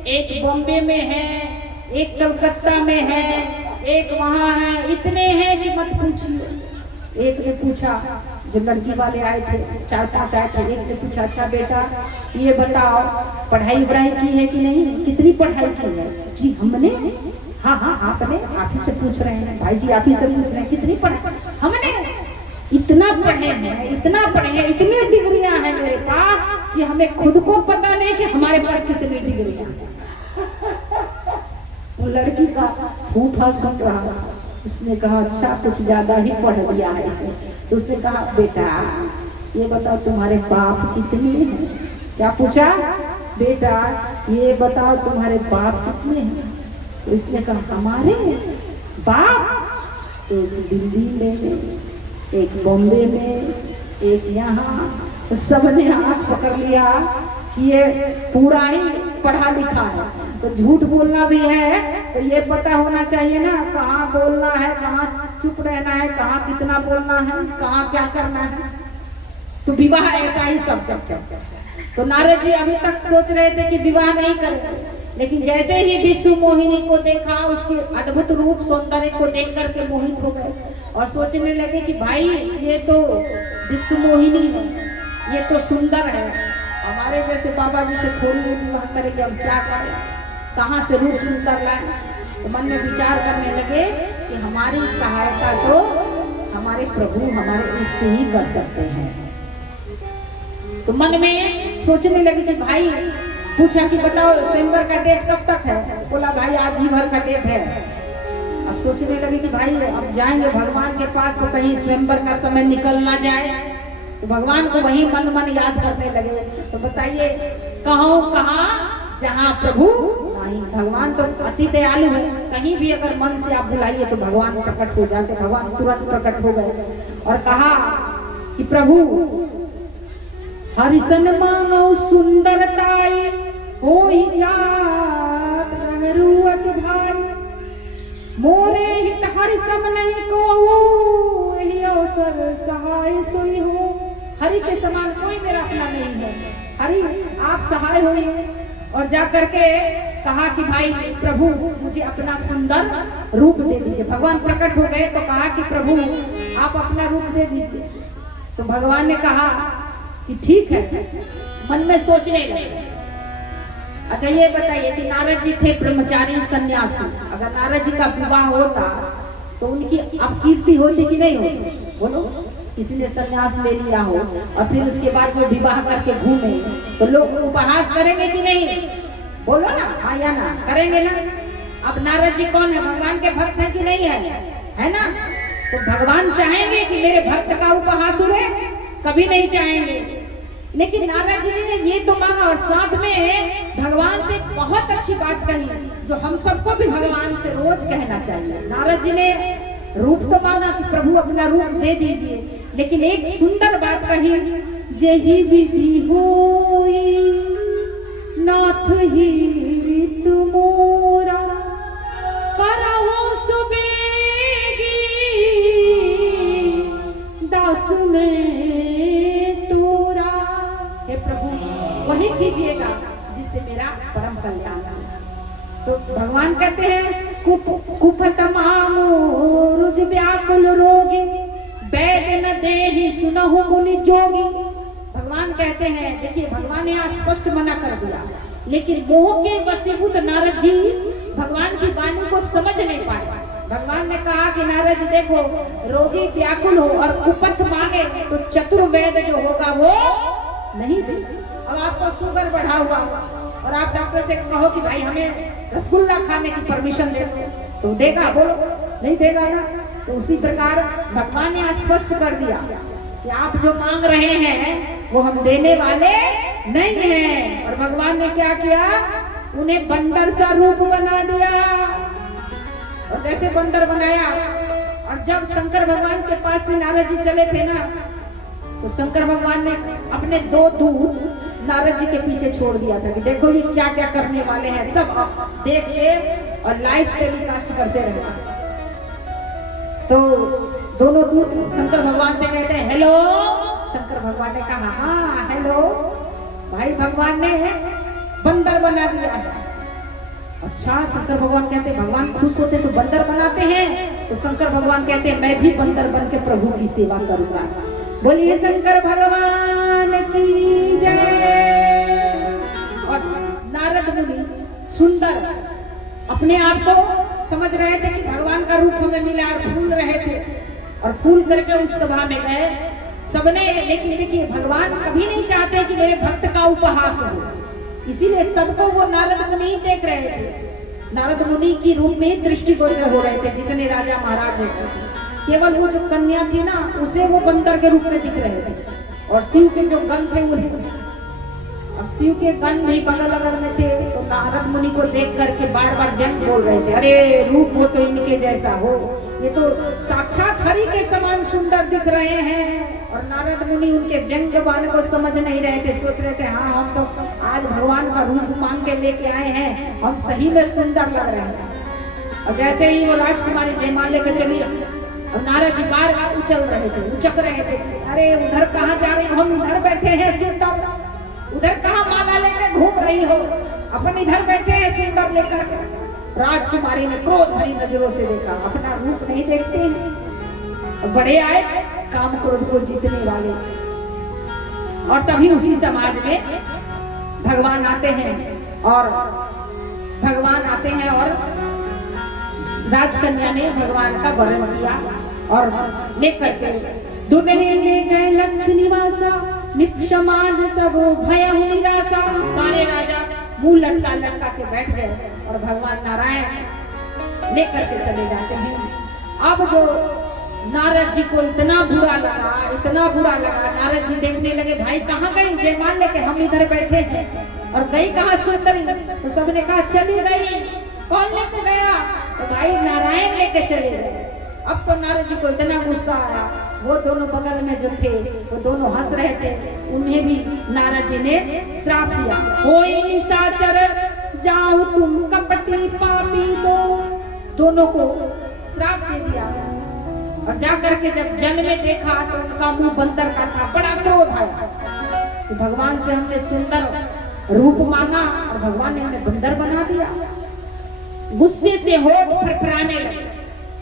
एक बॉम्बे में है, एक कलकत्ता में है, एक वहाँ है, इतने हैं कि मत पूछिए। एक ने पूछा, जो लड़की वाले आए थे, 4-5 आए थे, एक ने पूछा अच्छा बेटा ये बताओ पढ़ाई वढ़ाई की है कि नहीं? कितनी पढ़ाई की है? जी हमने। हाँ हाँ आपने, आप ही से पूछ रहे हैं भाई जी, आप ही से पूछ रहे हैं कितनी पढ़ाई? हमने इतना पढ़े हैं, इतना पढ़े हैं, इतनी डिग्रियां हैं मेरे पास कि हमें खुद को पता नहीं कि हमारे पास कितनी डिग्रियां हैं। वो लड़की का फूफा सुन रहा, उसने कहा अच्छा कुछ ज्यादा ही पढ़ लिया है इसने। तो उसने कहा बेटा ये बताओ तुम्हारे बाप कितने हैं? क्या पूछा? बेटा ये बताओ तुम्हारे बाप कितने हैं? तो इसने कहा हमारे बाप एक दिल्ली में, एक बॉम्बे में, एक यहाँ। तो सबने हाथ पकड़ लिया कि ये पूरा ही पढ़ा लिखा है, तो झूठ बोलना भी है तो ये पता होना चाहिए ना, कहाँ बोलना है, कहाँ चुप रहना है, कहाँ कितना बोलना है, कहाँ क्या करना है। तो विवाह ऐसा ही सब। तो नारद जी अभी तक सोच रहे थे कि विवाह नहीं करेंगे, लेकिन जैसे ही विश्व मोहिनी को देखा, उसके अद्भुत रूप सौंदर्य को देख करके मोहित हो गए और सोचने लगे कि भाई ये तो विश्व मोहिनी है, ये तो सुंदर है, हमारे जैसे बाबा जी से थोड़ी भी विवाह करेंगे, हम क्या करें, कहाँ से रूप सुंदर लाए। तो मन में विचार करने लगे कि हमारी सहायता तो हमारे प्रभु हमारे इष्ट ही कर सकते हैं। तो मन में सोचने लगे कि भाई, पूछा कि बताओ स्वयंवर का डेट कब तक है, बोला भाई आज ही भर का डेट है। अब सोचने लगे कि भाई अब जाएंगे भगवान के पास तो कहीं स्वयंवर का समय निकल ना जाए, तो भगवान को वही मन मन याद करने लगे। तो बताइए कहाँ जहाँ प्रभु नहीं। भगवान तो अति दयालु है, कहीं भी अगर मन से आप बुलाइए तो भगवान प्रकट हो जाते। भगवान तुरंत प्रकट हो गए और कहा कि प्रभु हरिसन मांगो सुंदरताई हो ही जात रुअत भाई, मोरे हित हरि सम नहीं को यही अवसर सहाय सोई हो। हरि के समान कोई मेरा अपना नहीं है, हरि आप सहाय होइए। और जा करके कहा कि भाई प्रभु मुझे अपना सुंदर रूप दे दीजिए। भगवान प्रकट हो गए तो कहा कि प्रभु आप अपना रूप दे दीजिए। तो भगवान ने कहा कि ठीक है, मन में सोचने लगे। अच्छा ये बताइए कि नारद जी थे ब्रह्मचारी सन्यासी, अगर नारद जी का विवाह होता तो उनकी अब कीर्ति होती कि नहीं होती, बोलो। किसी ने सन्यास ले लिया हो और फिर उसके बाद वो विवाह करके घूमे तो लोग उपहास करेंगे कि नहीं, बोलो ना, हाँ या ना, करेंगे ना। अब नारद जी कौन है, भगवान के भक्त है कि नहीं है ना। तो भगवान चाहेंगे कि मेरे भक्त का उपहास हुए, कभी नहीं चाहेंगे। लेकिन नारद जी ने ये तो मांगा और साथ में भगवान से बहुत अच्छी बात कही जो हम सबको भी भगवान से रोज कहना चाहिए। नारद जी ने रूप तो मांगा कि प्रभु अपना रूप दे दीजिए, लेकिन एक सुंदर बात कही, जेहि विधि होई नाथ ही तुमोरा करहु सुबेगी दास में तोरा। हे प्रभु वही कीजिएगा जिससे मेरा परम कल्याण हो। तो भगवान कहते हैं कुपत मामो रुज व्याकुल रोगी बैद न देहि सुनहु मुनि जोगी। भगवान कहते हैं, देखिए भगवान ने यहाँ स्पष्ट मना कर दिया, लेकिन मोह के वशीभूत नारद जी भगवान की वाणी को समझ नहीं पाए। भगवान ने कहा कि नारद जी देखो, रोगी व्याकुल हो और कुपथ मांगे तो चतुर्वेद जो होगा वो नहीं दे। अब आपको शुगर बढ़ा हुआ और आप डॉक्टर से कहो कि भाई हमें रसगुल्ला खाने की परमिशन दे दो, तो देगा, बोलो नहीं देगा ना। तो उसी प्रकार भगवान ने स्पष्ट कर दिया कि आप जो मांग रहे हैं वो हम देने वाले नहीं हैं। और भगवान ने क्या किया, उन्हें बंदर सा रूप बना दिया। और जैसे बंदर बनाया, और जब शंकर भगवान के पास से नारद जी चले थे ना, तो शंकर भगवान ने अपने 2 दूत नारद जी के पीछे छोड़ दिया था कि देखो ये क्या क्या करने वाले हैं, सब देख के और लाइव टेलीकास्ट करते रहना। तो दोनों दूत शंकर भगवान से कहते हैं हेलो। शंकर भगवान ने कहा हाँ हेलो। भाई भगवान ने बंदर बना दिया है। अच्छा, शंकर भगवान कहते भगवान खुश होते तो बंदर बनाते हैं, तो शंकर भगवान कहते मैं भी बंदर बन के प्रभु की सेवा करूंगा। बोलिए शंकर भगवान की जय। और नारद मुनि सुंदर अपने आप को समझ रहे थे कि भगवान का रूप हमें मिला और फूल रहे थे, और फूल करके उस सभा में गए सबने। लेकिन देखिए भगवान कभी नहीं चाहते कि मेरे भक्त का उपहास हो, इसीलिए सबको वो नारद मुनि देख रहे थे। नारद मुनि की रूप में दृष्टिगोचर हो रहे थे जितने राजा महाराज थे। केवल वो जो कन्या थी ना, उसे वो बंदर के रूप में दिख रहे थे। और शिव के जो गण थे उन्हें, अब शिव के गण भी बगल अगल में थे, तो नारद मुनि को देख करके बार बार व्यंग बोल रहे थे, अरे रूप हो तो इनके जैसा हो, ये तो साक्षात हरि के समान सुंदर दिख रहे हैं। और नारद मुनि उनके व्यंग बाण को समझ नहीं रहे थे, सोच रहे थे हाँ हम तो आज भगवान का रूप मांग के लेके आए हैं, हम सही में सुंदर लग रहे हैं। और जैसे ही वो राजकुमारी जयमाल लेकर चली, और नारद जी बार बार उछल रहे थे, उचक रहे थे, अरे उधर कहाँ जा रही हो, हम इधर बैठे हैं सुंदर, उधर कहाँ माला लेकर घूम रही हो, अपन इधर बैठे हैं सुंदर लेकर। राजकुमारी ने क्रोध भरी नजरों से देखा, अपना रूप नहीं देखते हैं। बड़े आए काम क्रोध को जीतने वाले। और तभी उसी समाज में भगवान आते हैं और राजकन्या ने भगवान का वरण किया और लेकर के दुल्हन ले गए लक्ष्य निवासा निक्षमान सब भय निराशा। सारे राजा मुंह लटका लटका के बैठ गए और भगवान नारायण लेकर के चले जाते हैं। अब जो नारद जी को इतना बुरा लगा, नारद जी देखने लगे भाई कहाँ गई जयमाल लेके, हम इधर बैठे हैं और गई कहाँ सुंदरी। तो सबने कहा चली गई। कौन लेके गया? तो भाई नारायण लेके चले गए। अब तो नारद जी को इतना गुस्सा आया, वो दोनों बगल में जो थे वो दोनों हंस रहे थे, उन्हें भी नारद जी ने श्राप दिया। होई निशाचर जाओ तुम कपटी पापी, तो दोनों को श्राप दे दिया। और जाकर के जब जल में देखा तो उनका मुंह बंदर का था, बड़ा क्रोध आया कि भगवान से हमने सुंदर रूप मांगा और भगवान ने हमें बंदर बना दिया। गुस्से से होठ फरफराने लगे,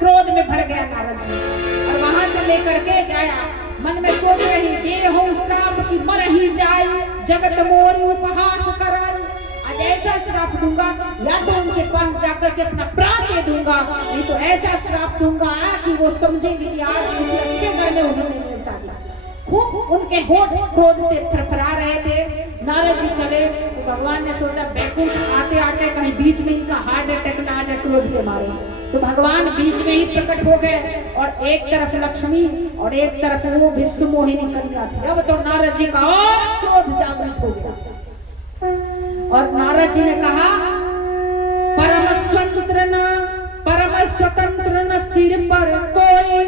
क्रोध में भर गया नारद जी और वहां से लेकर के जाया। मन में सोच रही दे हो श्राप की मर ही जाए, जगत मोर उपहास कराए। आज ऐसा श्राप दूंगा, या तो उनके पास जाकर के अपना प्राण दे दूंगा, नहीं तो ऐसा श्राप दूंगा कि वो समझेंगे कि आज मुझे अच्छे गाने उन्होंने मिलता दिया। खूब उनके होठ क्रोध से फरफरा रहे थे। नारद जी चले तो भगवान ने सोचा बैकुंठ आते आते कहीं बीच में इनका हार्ट अटैक ना आ जाए क्रोध के मारे। तो भगवान बीच में ही प्रकट हो गए और एक तरफ लक्ष्मी और एक तरफ वो विश्व मोहिनी कन्या थी। अब तो नारद जी का और क्रोध जागृत हो गया और नारद जी ने कहा परम स्वतंत्र न सिर पर कोई,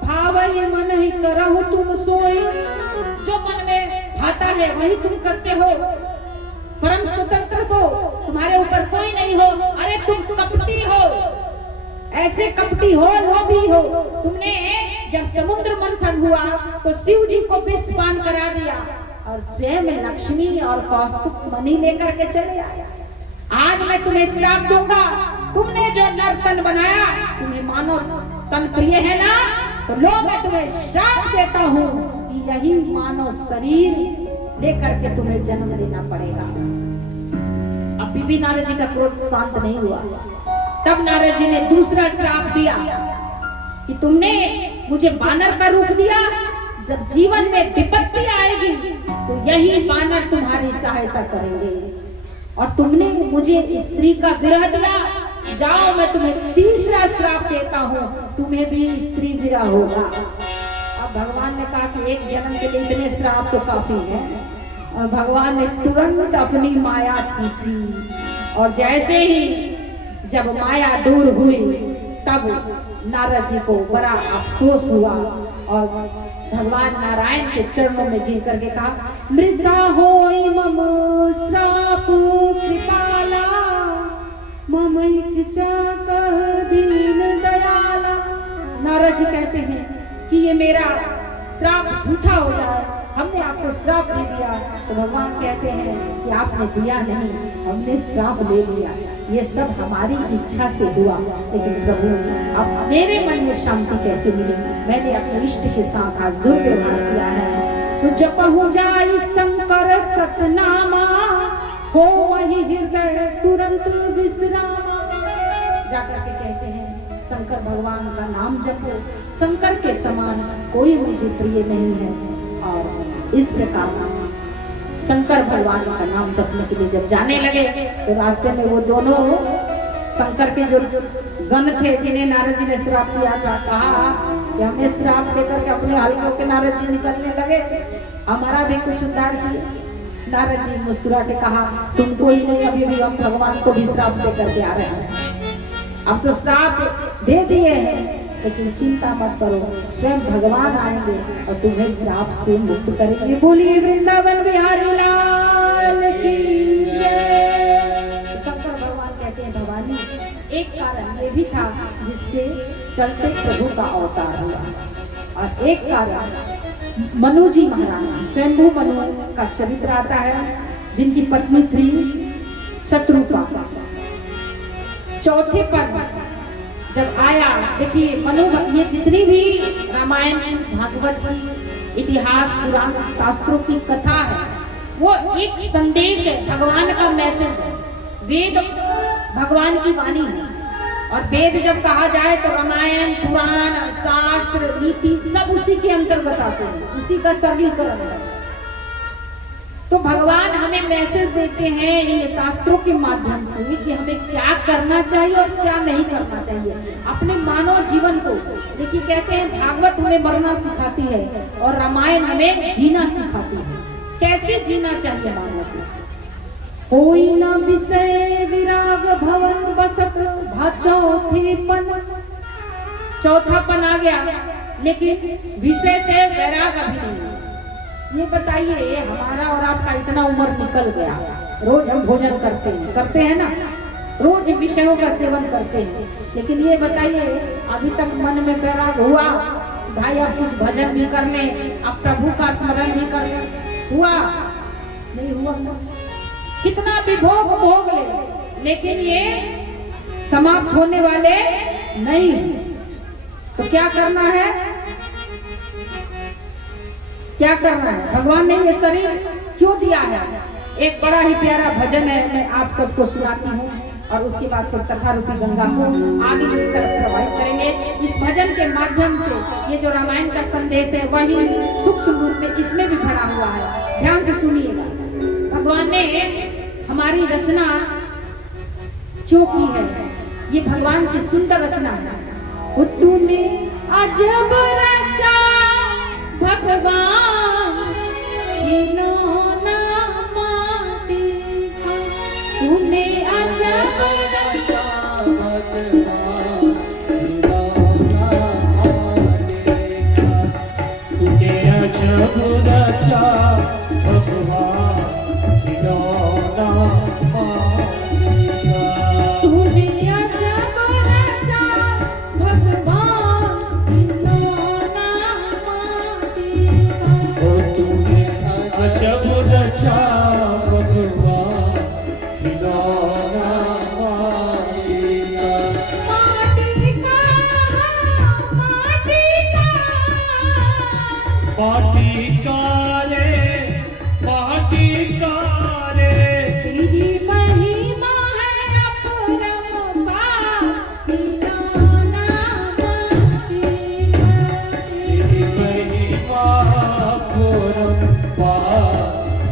भावय मन ही करहु तुम सोई। जो मन में भाता है वही तुम करते हो, परम स्वतंत्र तो तुम्हारे ऊपर कोई नहीं हो। अरे तुम कपटी हो, ऐसे कपटी हो, लोभी हो। तुमने जब समुद्र मंथन हुआ तो शिव जी को विष पान करा दिया और स्वयं लक्ष्मी और कौस्तुभ मणि लेकर के चले आया। आज मैं तुम्हें श्राप दूंगा, तुमने जो नर्तन बनाया, तुम्हें मानो तन प्रिय है ना, तो लो मैं तुम्हें श्राप देता हूँ कि यही मानव शरीर लेकर के तुम्हें जन्म लेना पड़ेगा। अभी भी नारद जी का क्रोध शांत नहीं हुआ। तब नारद जी ने दूसरा श्राप दिया कि तुमने मुझे बानर का रूप दिया, जब जीवन में विपत्ति आएगी तो यही बानर तुम्हारी सहायता करेंगे। और तुमने मुझे स्त्री का विरह दिया, जाओ मैं तुम्हें तीसरा श्राप देता हूँ, तुम्हें भी स्त्री विरह होगा। अब भगवान ने कहा कि एक जन्म के लिए इतने श्राप तो काफी है। और भगवान ने तुरंत अपनी माया खींची और जैसे ही जब माया दूर हुई तब नारद जी को बड़ा अफसोस हुआ और भगवान नारायण के चरणों में गिर करके कहा मृषा होई मम श्राप कृपाला, मम इच्छा कह दीन दयाला। नारद जी कहते हैं कि ये मेरा श्राप झूठा हो जाए, हमने आपको श्राप दे दिया। तो भगवान कहते हैं कि आपने दिया नहीं, हमने श्राप ले लिया। ये सब हमारी इच्छा से हुआ, लेकिन प्रभु अब मेरे मन में शांति कैसे मिली? मैंने अपने इष्ट के साथ आज दुर्व्यवहार किया है। तो जपहु जाई शंकर सतनामा, हो वही हृदय तुरंत विश्रामा। जाकर के कहते हैं शंकर भगवान का नाम जपो, शंकर के समान कोई मुझे प्रिय नहीं है। और इस प्रकार शंकर भगवान का नाम जपने के लिए जब जाने लगे तो रास्ते में वो दोनों शंकर के जो गण थे जिन्हें नारद जी ने श्राप दिया था, कहा कि हमें श्राप देकर के अपने हल्कों के नारद जी निकलने लगे, हमारा भी कुछ उद्धार किया। नारद जी मुस्कुरा के कहा तुमको ही नहीं, अभी भी हम भगवान को भी श्राप देकर के आ रहे हैं। अब तो श्राप दे दिए हैं, लेकिन चिंता मत करो, स्वयं भगवान आएंगे और तुम्हें श्राप से मुक्त करेंगे। बोलिए वृंदावन बिहारी लाल की जय। शंकर भगवान कहते हैं भवानी एक कारण ये भी था जिसके चलते प्रभु का अवतार हुआ, और एक कारण मनु जी महाराज स्वयंभू मनु का चरित्र आता है, जिनकी पत्नी थी शत्रुपा। चौथे पद जब आया, देखिए मनु, ये जितनी भी रामायण भागवत इतिहास पुराण शास्त्रों की कथा है, वो एक संदेश है, भगवान का मैसेज है। वेद भगवान की वाणी है और वेद जब कहा जाए तो रामायण पुराण शास्त्र नीति सब उसी के अंतर्गत आते हैं, उसी का सरलीकरण है। तो भगवान हमें मैसेज देते हैं इन शास्त्रों के माध्यम से कि हमें क्या करना चाहिए और क्या नहीं करना चाहिए अपने मानव जीवन को। देखिए कहते हैं भागवत हमें मरना सिखाती है और रामायण हमें जीना सिखाती है, कैसे जीना चाहिए मानव को। कोई ना विषय विराग भवन बसत चौथापन आ गया, लेकिन विषय से वैराग अभी नहीं। ये बताइए हमारा और आपका इतना उम्र निकल गया, रोज हम भोजन करते हैं ना, रोज विषयों का सेवन करते हैं, लेकिन ये बताइए अभी तक मन में वैराग हुआ भाई आप कुछ भजन भी कर ले, आप प्रभु का स्मरण भी कर ले, हुआ नहीं हुआ? कितना भी भोग ले, लेकिन ये समाप्त होने वाले नहीं। तो क्या करना है, क्या करना है? भगवान ने ये शरीर क्यों दिया है? एक बड़ा ही प्यारा भजन है, मैं आप सबको सुनाती हूँ और उसके बाद फिर कथा रूपी गंगा को आगे की तरफ प्रवाहित करेंगे। इस भजन के माध्यम से ये जो रामायण का संदेश है वही सूक्ष्म रूप में इसमें भी भरा हुआ है, ध्यान से सुनिएगा। भगवान ने हमारी रचना क्यों की है, ये भगवान की सुंदर रचना है। तूने अजब रचा भगवान तूने अजब रचा तूने अजब रचा भगवान खिलौना मालिका। तूने अजब रचा भगवान खिलौना मालिका। तूने अजब रचा भगवान खिलौना मालिका। माटी का रे तेरी महिमा है अपरंपार खिलौना मालिका। तेरी महिमा अपरंपार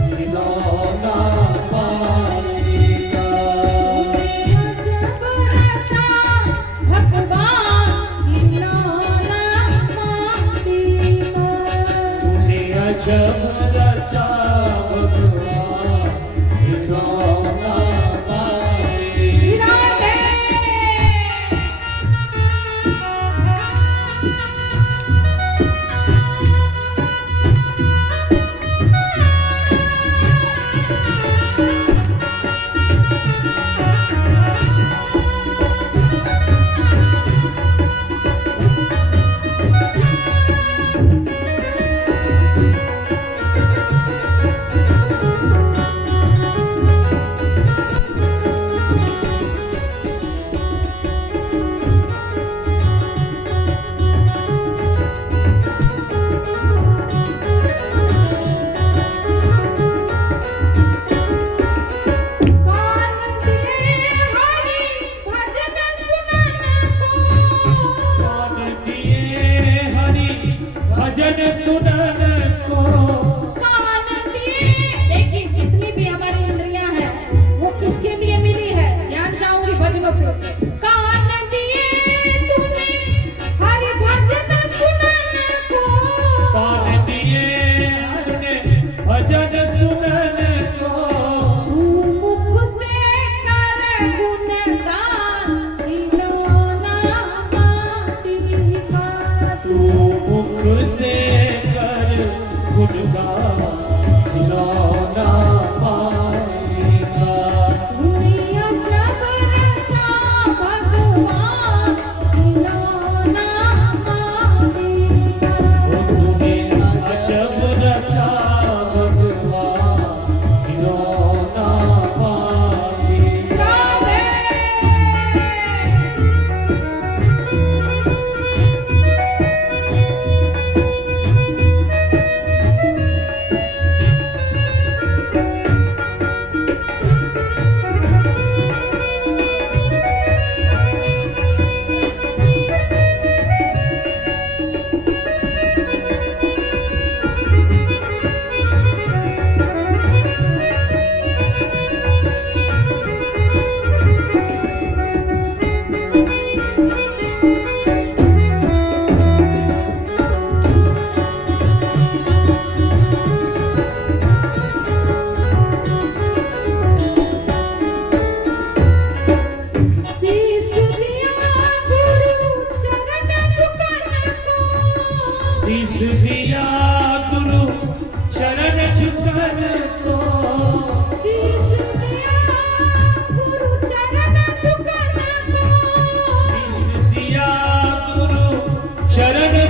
खिलौना मालिका। अजब रचा भगवान खिलौना मालिका। तूने अजब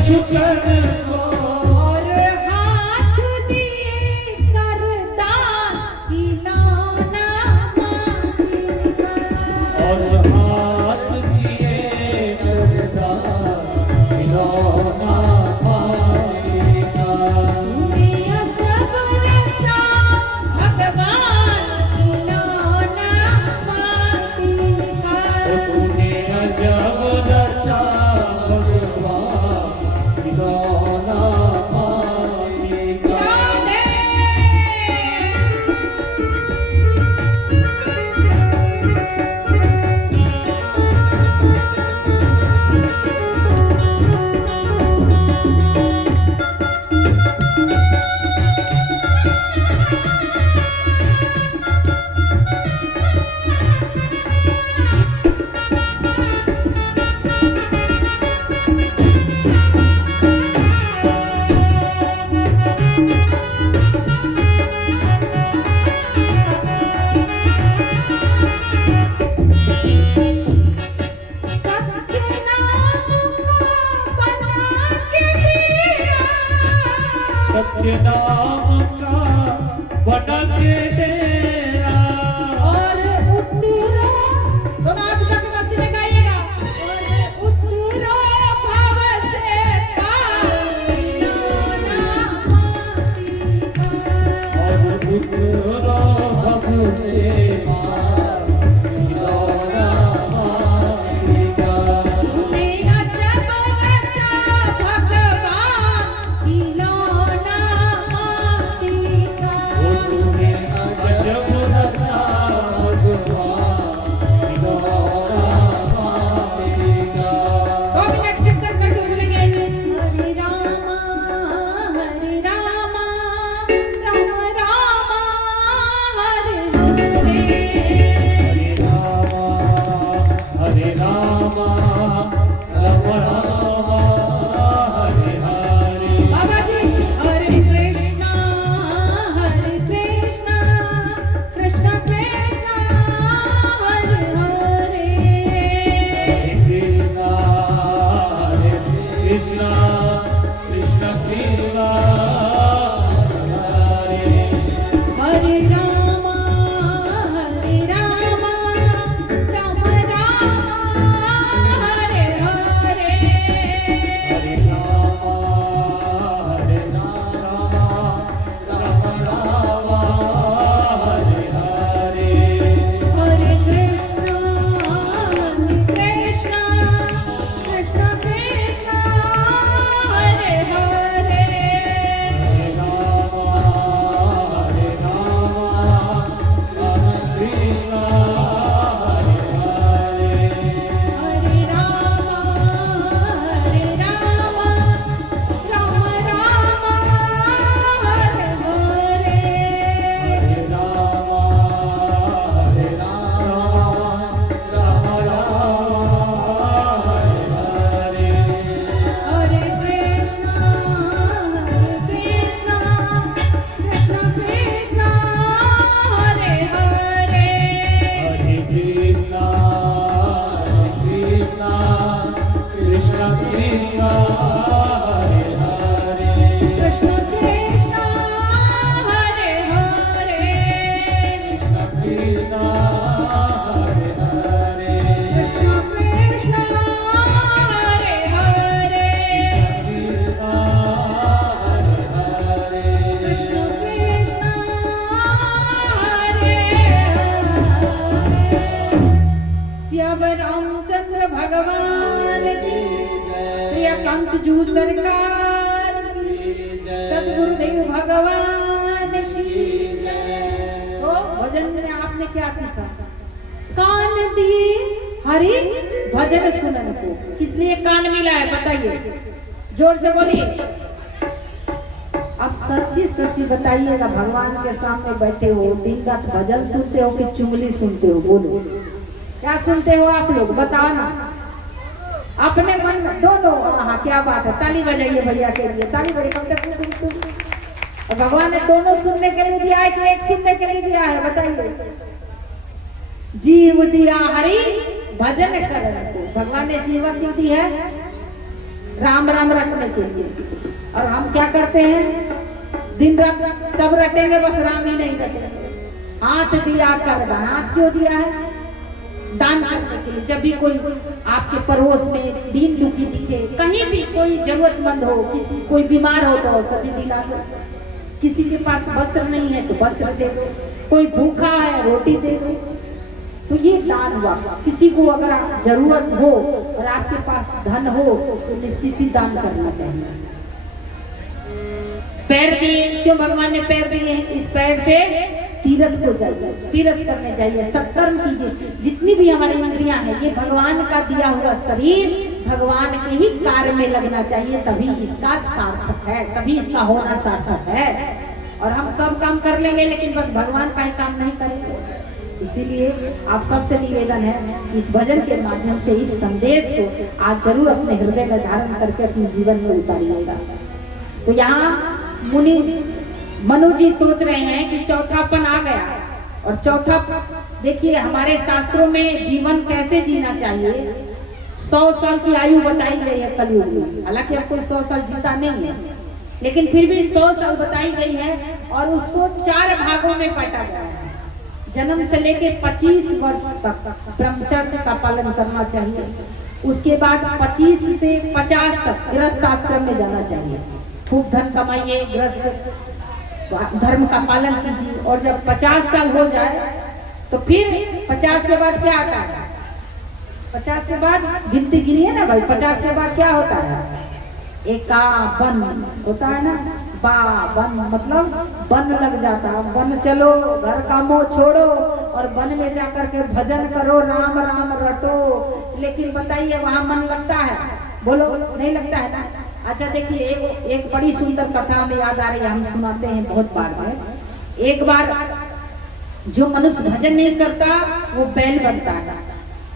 छुकन को और हाथ दिए करता खिलौना माटी का। और हाथ दिए करता खिलौना माटी का। तूने अजब रचा भगवान खिलौना माटी का। तूने अजब रचा भगवान खिलौना माटी का। सत्य नाम का बना के दिया। सत्य नाम का बना के डेरा। और उतरो दोनों हाथ उठा के मस्ती में गाइएगा। और उतरो भव से पार खिलौना माटी का। और उतरो भव से पार खिलौना माटी का। तूने अजब रचा भगवान खिलौना माटी का। तूने अजब रचा भगवान खिलौना माटी का। 2 मिनट कीर्तन करके बोलेंगे हरे रामा राम राम हरे हरे। हरे राम राम राम हरे हरे। बाबा जी हरे कृष्णा कृष्णा कृष्णा हरे हरे। हरे कृष्णा कृष्णा कृष्णा हरे हरे। हरे राम राम हरे हरे। हरे राम राम राम हरे हरे। हरे कृष्णा कृष्णा कृष्णा हरे हरे। हरे राम कृष्ण हरे हरे। हरे राम राम हरे हरे। हरे राम राम हरे हरे। हरे कृष्णा कृष्णा कृष्णा हरे हरे। हरे कृष्ण कृष्ण कृष्ण हरे हरे। कृष्ण कृष्ण हरे हरे। कृष्ण कृष्ण हरे हरे। कृष्ण कृष्ण हरे हरे। कृष्ण हरे हरे। कृष्ण कृष्ण हरे हरे। श्याम रामचंद्र भगवान की प्रियकांत जू सरकार की सदगुरुदेव भगवान की तो भजन में आपने क्या सीखा? कान दिए हरि भजन सुनन को। किस लिए कान मिला है बताइए, जोर से बोलिए। अब सच्ची सच्ची बताइएगा, भगवान के सामने बैठे हो, दिन रात भजन सुनते हो कि चुगली सुनते हो? बोलो क्या सुनते हो आप लोग, बताओ ना अपने मन में। दोनों, हाँ क्या बात है, ताली बजाइए भैया के लिए, ताली बजाइए। कम तक और भगवान ने दोनों सुनने के लिए दिया है कि एक सुनने के लिए दिया है बताइए? जीव दिया हरि भजन करने को। भगवान ने जीवन क्यों दी है? राम राम रटने के लिए। और हम क्या करते हैं, दिन रात सब रटेंगे, बस राम ही नहीं रटेंगे। हाथ दिया कर, हाथ क्यों दिया है? दान करने के लिए। जब भी कोई आपके पड़ोस में दीन दुखी दिखे, कहीं भी कोई जरूरतमंद हो, किसी कोई बीमार हो तो औषधि दिला दो, किसी के पास वस्त्र नहीं है तो वस्त्र दे दो, कोई भूखा है रोटी दे दो। तो ये दान हुआ। किसी को अगर जरूरत हो और आपके पास धन हो तो निश्चित ही दान करना चाहिए। पैर दिए, क्यों भगवान ने पैर दिए? इस पैर से तीर्थ को जाइए, तीर्थ करने जाइए, सत्कर्म कीजिए। जितनी भी हमारी इंद्रियां हैं, ये भगवान का दिया हुआ शरीर भगवान के ही कार्य में लगना चाहिए, तभी इसका सार्थक है, तभी इसका होना सार्थक है। और हम सब काम कर लेंगे लेकिन बस भगवान का ही काम नहीं करेंगे। इसीलिए आप सबसे निवेदन है, इस भजन के माध्यम से इस संदेश को आज जरूर अपने हृदय में धारण करके अपने जीवन में उतारिएगा। तो यहाँ मुनि मनु जी सोच रहे हैं कि चौथापन आ गया। और चौथा, देखिए हमारे शास्त्रों में जीवन कैसे जीना चाहिए, 100 साल की आयु बताई गई है कलयुग में। हालांकि अब कोई 100 साल जीता नहीं है, लेकिन फिर भी 100 साल बताई गई है और उसको 4 भागों में बांटा गया है। जन्म से लेके 25 वर्ष तक ब्रह्मचर्य का पालन करना चाहिए। उसके बाद 25 से 50 तक गृहस्थ आश्रम में जाना चाहिए। खूब धन कमाइए, गृहस्थ धर्म का पालन कीजिए। और जब 50 साल हो जाए तो फिर 50 के बाद क्या आता है? 50 के बाद गिनती गिनिए ना भाई, 50 के बाद क्या होता है? एका बन होता है ना, बा बन मतलब वन लग जाता है। वन चलो, घर का मोह छोड़ो और वन में जाकर के भजन करो, राम राम रटो। लेकिन बताइए वहां मन लगता है? बोलो, नहीं लगता है ना। अच्छा देखिए, एक बड़ी सुंदर कथा हमें याद आ रही है, हम सुनाते हैं बहुत बार में। एक बार जो मनुष्य भजन नहीं करता वो बैल बनता है।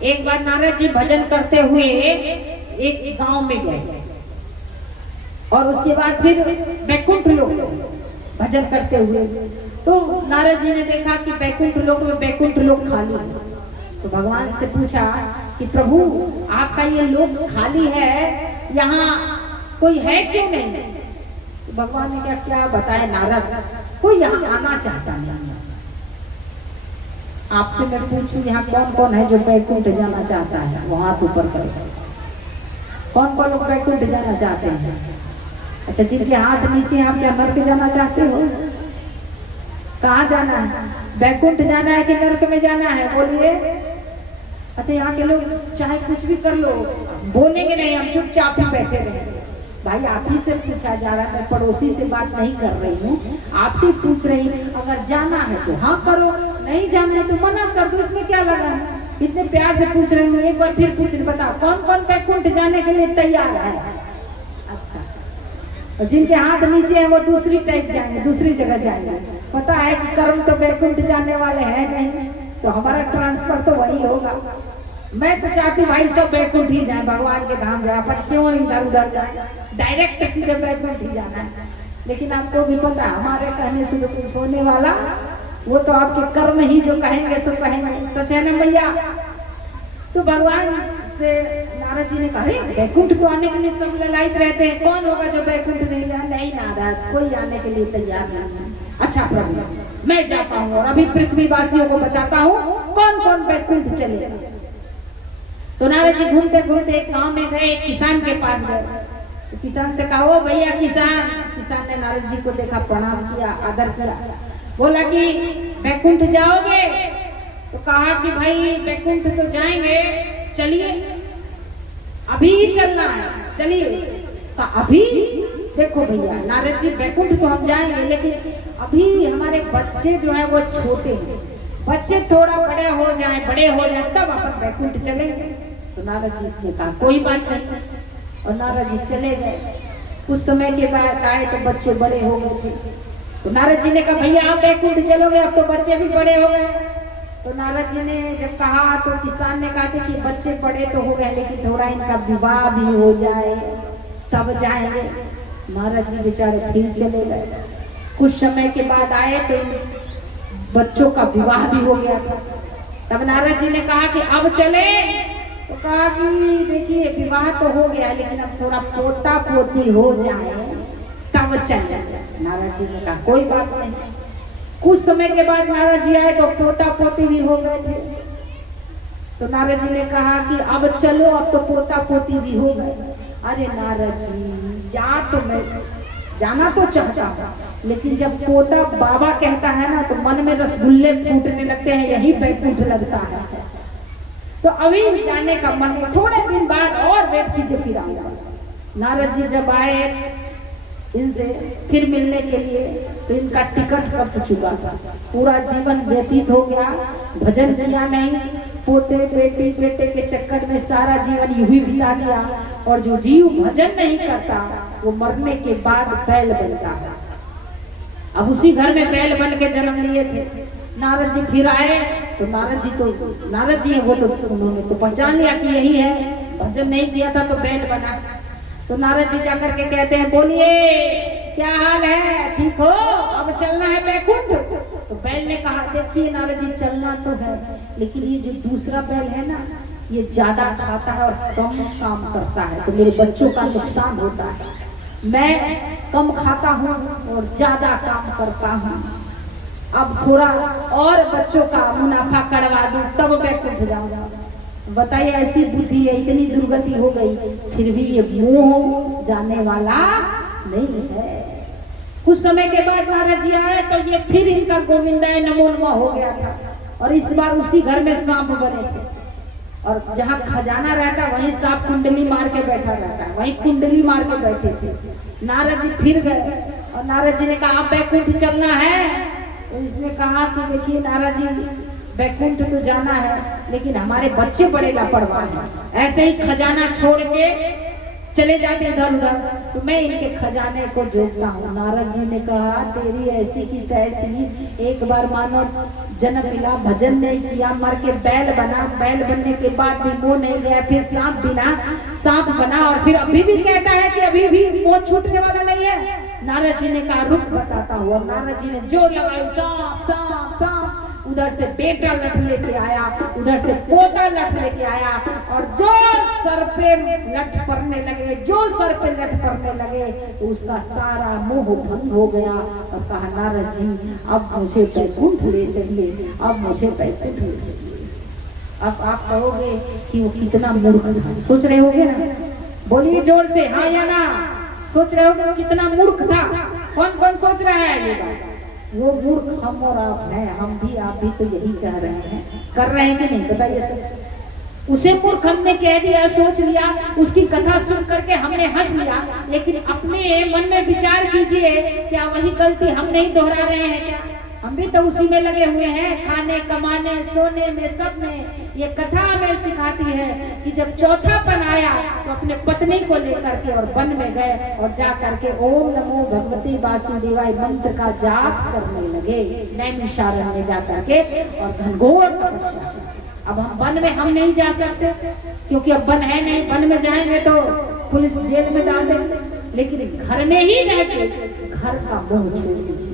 एक बार नारद जी भजन करते हुए एक गांव में गए और उसके बाद फिर बैकुंठ लोक भजन करते हुए, तो नारद जी ने देखा कि बैकुंठ लोक में बैकुंठ लोक खाली है। तो भगवान से पूछा कि प्रभु आपका ये लोक खाली है, यहाँ कोई है क्यों नहीं? तो भगवान ने क्या बताए नारद, कोई यहाँ आना चाहता नहीं। आपसे मैं पूछूं यहाँ कौन कौन है जो बैकुंठ जाना चाहता है? वो हाथ ऊपर करो। कौन कौन लोग बैकुंठ जाना चाहते हैं? अच्छा, जिनके हाथ नीचे, आप क्या नर्क जाना चाहते हो? कहाँ जाना है? बैकुंठ जाना है कि नर्क में जाना है? बोलिए। अच्छा, यहाँ के लोग चाहे कुछ भी कर लो, बोलेंगे नहीं, हम चुपचाप ही बैठे रहेंगे। भाई आप ही से पूछा जा रहा है, मैं पड़ोसी से बात नहीं कर रही हूँ, आपसे पूछ रही हूँ। अगर जाना है तो हाँ करो, नहीं जाना है तो मना कर दो, इसमें क्या लगा है? इतने प्यार से पूछ रही हूँ, एक बार फिर पूछ रही, बताओ कौन कौन बैकुंठ जाने के लिए तैयार है? अच्छा, और जिनके हाथ नीचे है वो दूसरी साइड जाएंगे, दूसरी जगह जाएंगे। पता है कि कर्म तो बैकुंठ जाने वाले हैं नहीं, तो हमारा ट्रांसफर तो वही होगा। मैं तो चाहती भाई सब बैकुंठ ही जाए, भगवान के धाम जाए, पर क्यों इधर उधर जाए, डायरेक्ट सीधे बैकुंठ ही जाना है। लेकिन आपको भी पता है हमारे कहने से कुछ होने वाला, वो तो आपके कर्म ही जो कहेंगे सो कहेंगे। सच है ना भैया? तो भगवान से नारद जी ने कहा, बैकुंठ तो आने के लिए सब ललायत रहते हैं, कौन होगा जो बैकुंठ नहीं जाए? नहीं नारद, कोई आने के लिए तैयार नहीं है। अच्छा प्रभु मैं जाता हूँ और अभी पृथ्वी वासियों को बताता हूँ कौन कौन बैकुंठ चले। तो नारद जी घूमते घूमते एक गांव में गए, एक किसान के पास गए। तो किसान से कहा, ओ भैया किसान। किसान ने नारद जी को देखा, प्रणाम किया, आदर किया, बोला कि बैकुंठ जाओगे? तो कहा कि भाई बैकुंठ तो जाएंगे, चलिए अभी ही चलना है, चलिए। कहा अभी? देखो भैया नारद जी, बैकुंठ तो हम जाएंगे लेकिन अभी हमारे बच्चे जो है वो छोटे हैं, बच्चे थोड़ा बड़े हो जाए तब अपन बैकुंठ चलेंगे। तो नारद जी ने कहा कोई बात नहीं, और नारद जी चले गए। कुछ समय के बाद आए तो बच्चे बड़े हो गए थे। तो नारद जी ने कहा भैया आप बैकुंठ चलोगे, अब तो बच्चे भी बड़े हो गए। तो नारद जी ने जब कहा तो किसान ने कहा कि बच्चे बड़े तो हो गए लेकिन थोड़ा इनका विवाह भी हो जाए तब जाएंगे। नारद जी बेचारे फिर चले गए। कुछ समय के बाद आए तो बच्चों का विवाह भी हो गया था। तब नारद जी ने कहा कि अब चले। तो कहा कि देखिए विवाह तो हो गया लेकिन अब थोड़ा पोता पोती हो जाए तब चल जाए। नारद जी ने कहा कोई बात नहीं। कुछ समय के बाद नारद जी आए तो पोता पोती भी हो गए थे। तो नारद जी ने कहा कि अब चलो, अब तो पोता पोती भी हो गए। अरे नारद जी मैं जाना तो चाहता हूँ, लेकिन जब पोता बाबा कहता है ना तो मन में रसगुल्ले फूटने लगते हैं, यही बैकुंठ लगता है। तो अभी जाने का मन है, थोड़े दिन बाद और वेट कीजिए फिर आऊंगा। नारद जी जब आए इनसे फिर मिलने के लिए तो इनका टिकट कट चुका था, पूरा जीवन व्यतीत हो गया, भजन किया नहीं, पोते बेटे के चक्कर में सारा जीवन यूं ही बिता दिया। और जो जीव भजन नहीं करता वो मरने के बाद बैल बनता है। अब उसी घर में बैल बन के जन्म लिए थे। नारद जी फिर आए तो नारद जी है वो तो उन्होंने तो पहचान लिया कि यही है, भजन नहीं किया था तो बैल बना। तो नारद जी जाकर के कहते हैं बोलिए क्या हाल है, ठीक हो, अब चलना है बैकुंठ। तो बैल ने कहा देखिए नारद जी चलना तो है, लेकिन ये जो दूसरा बैल है ना ये ज्यादा खाता है और कम काम करता है, तो मेरे बच्चों का नुकसान होता है। मैं कम खाता हूँ और ज्यादा काम करता हूँ, अब थोड़ा और बच्चों का मुनाफा करवा दूं तब बैकुंठ जाऊंगा। बताइए ऐसी बुद्धि है, इतनी दुर्गति हो गई, फिर भी ये मोह जाने वाला नहीं है। कुछ समय के बाद नारद जी आए तो ये फिर इनका गोविंदाय नमो नमः हो गया था, और इस बार उसी घर में सांप बने थे, और जहाँ खजाना रहता वहीं सांप कुंडली मार के बैठा रहता, वहीं कुंडली मार के बैठे थे। नारद जी फिर गए और नारद जी ने कहा अब बैकुंठ चलना है। तो इसने कहा कि देखिए नारद जी बैकुंठ तो जाना है, लेकिन हमारे बच्चे बड़े लापरवाह हैं, ऐसे ही खजाना छोड़ के चले जाते इधर उधर, तो मैं इनके खजाने को जोतता हूँ। नारद जी ने कहा तेरी ऐसी की तैसी, एक बार मानो जन्म मिला, भजन नहीं किया, मर के बैल बना, बैल बनने के बाद भी मोह नहीं गया, फिर सांप बना और फिर अभी भी कहता है कि अभी भी मोह छूटने वाला नहीं है। नारद जी ने कहा रुक बताता हूँ, और नारद जी ने जोर लगाई सांप सांप सांप। उधर से बेटा लठ लेके आया, उधर से पोता लठ लेके आया, और जो सर पे लठ पड़ने लगे, जो सर पे लठ पड़ने लगे तो उसका सारा मोह भंग हो गया। और कहा नारद जी अब मुझे बैकुंठ ले चलिए, अब मुझे बैकुंठ ले चलिए। अब आप कहोगे कि वो कितना मूर्ख था, सोच रहे होगे ना, बोलिए जोर से हाँ या ना, सोच रहे होगे कितना मूर्ख था। कौन कौन सोच रहा है ये बात? वो मूर्ख हम और आप हैं, हम भी आप भी तो यही कह रहे हैं, कर रहे हैं कि नहीं बताइए सच। उसे मूर्ख हमने कह दिया, सोच लिया, उसकी कथा सुन करके हमने हंस लिया, लेकिन अपने मन में विचार कीजिए क्या वही गलती हम नहीं दोहरा रहे हैं क्या? हम भी तो उसी में लगे हुए हैं, खाने कमाने सोने में सब में। ये कथा हमें सिखाती है कि जब चौथापन आया तो अपने पत्नी को लेकर के और वन में गए और जा करके ओम नमो भगवती वासुदेवाय मंत्र का जाप करने लगे, नैमिषारण्य में जा करके और घनघोर तपस्या। अब हम वन में हम नहीं जा सकते क्योंकि अब वन है नहीं, वन में जाएंगे तो पुलिस जेल में डाल देंगे, लेकिन घर में ही रह के घर का मोह छोड़ दीजिए।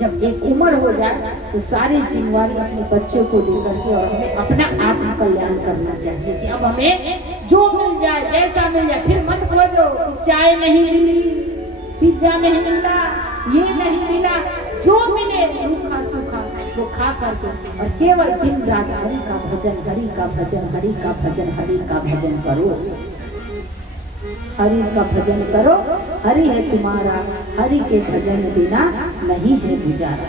जब एक उम्र हो जाए तो सारी जिम्मेवारी अपने बच्चों को लेकर के और हमें अपना आत्म कल्याण करना चाहिए कि अब हमें जो मिल जाए जैसा मिल जाए। फिर मत खोजो कि चाय नहीं मिली, पिज्जा नहीं मिला, ये नहीं मिला, जो मिले रूखा सूखा वो खा करके और केवल दिन रात हरि का भजन, हरि का भजन, हरि का भजन, हरि का भजन करो, हरि का भजन करो। हरि है तुम्हारा, हरि के भजन बिना नहीं है गुजारा,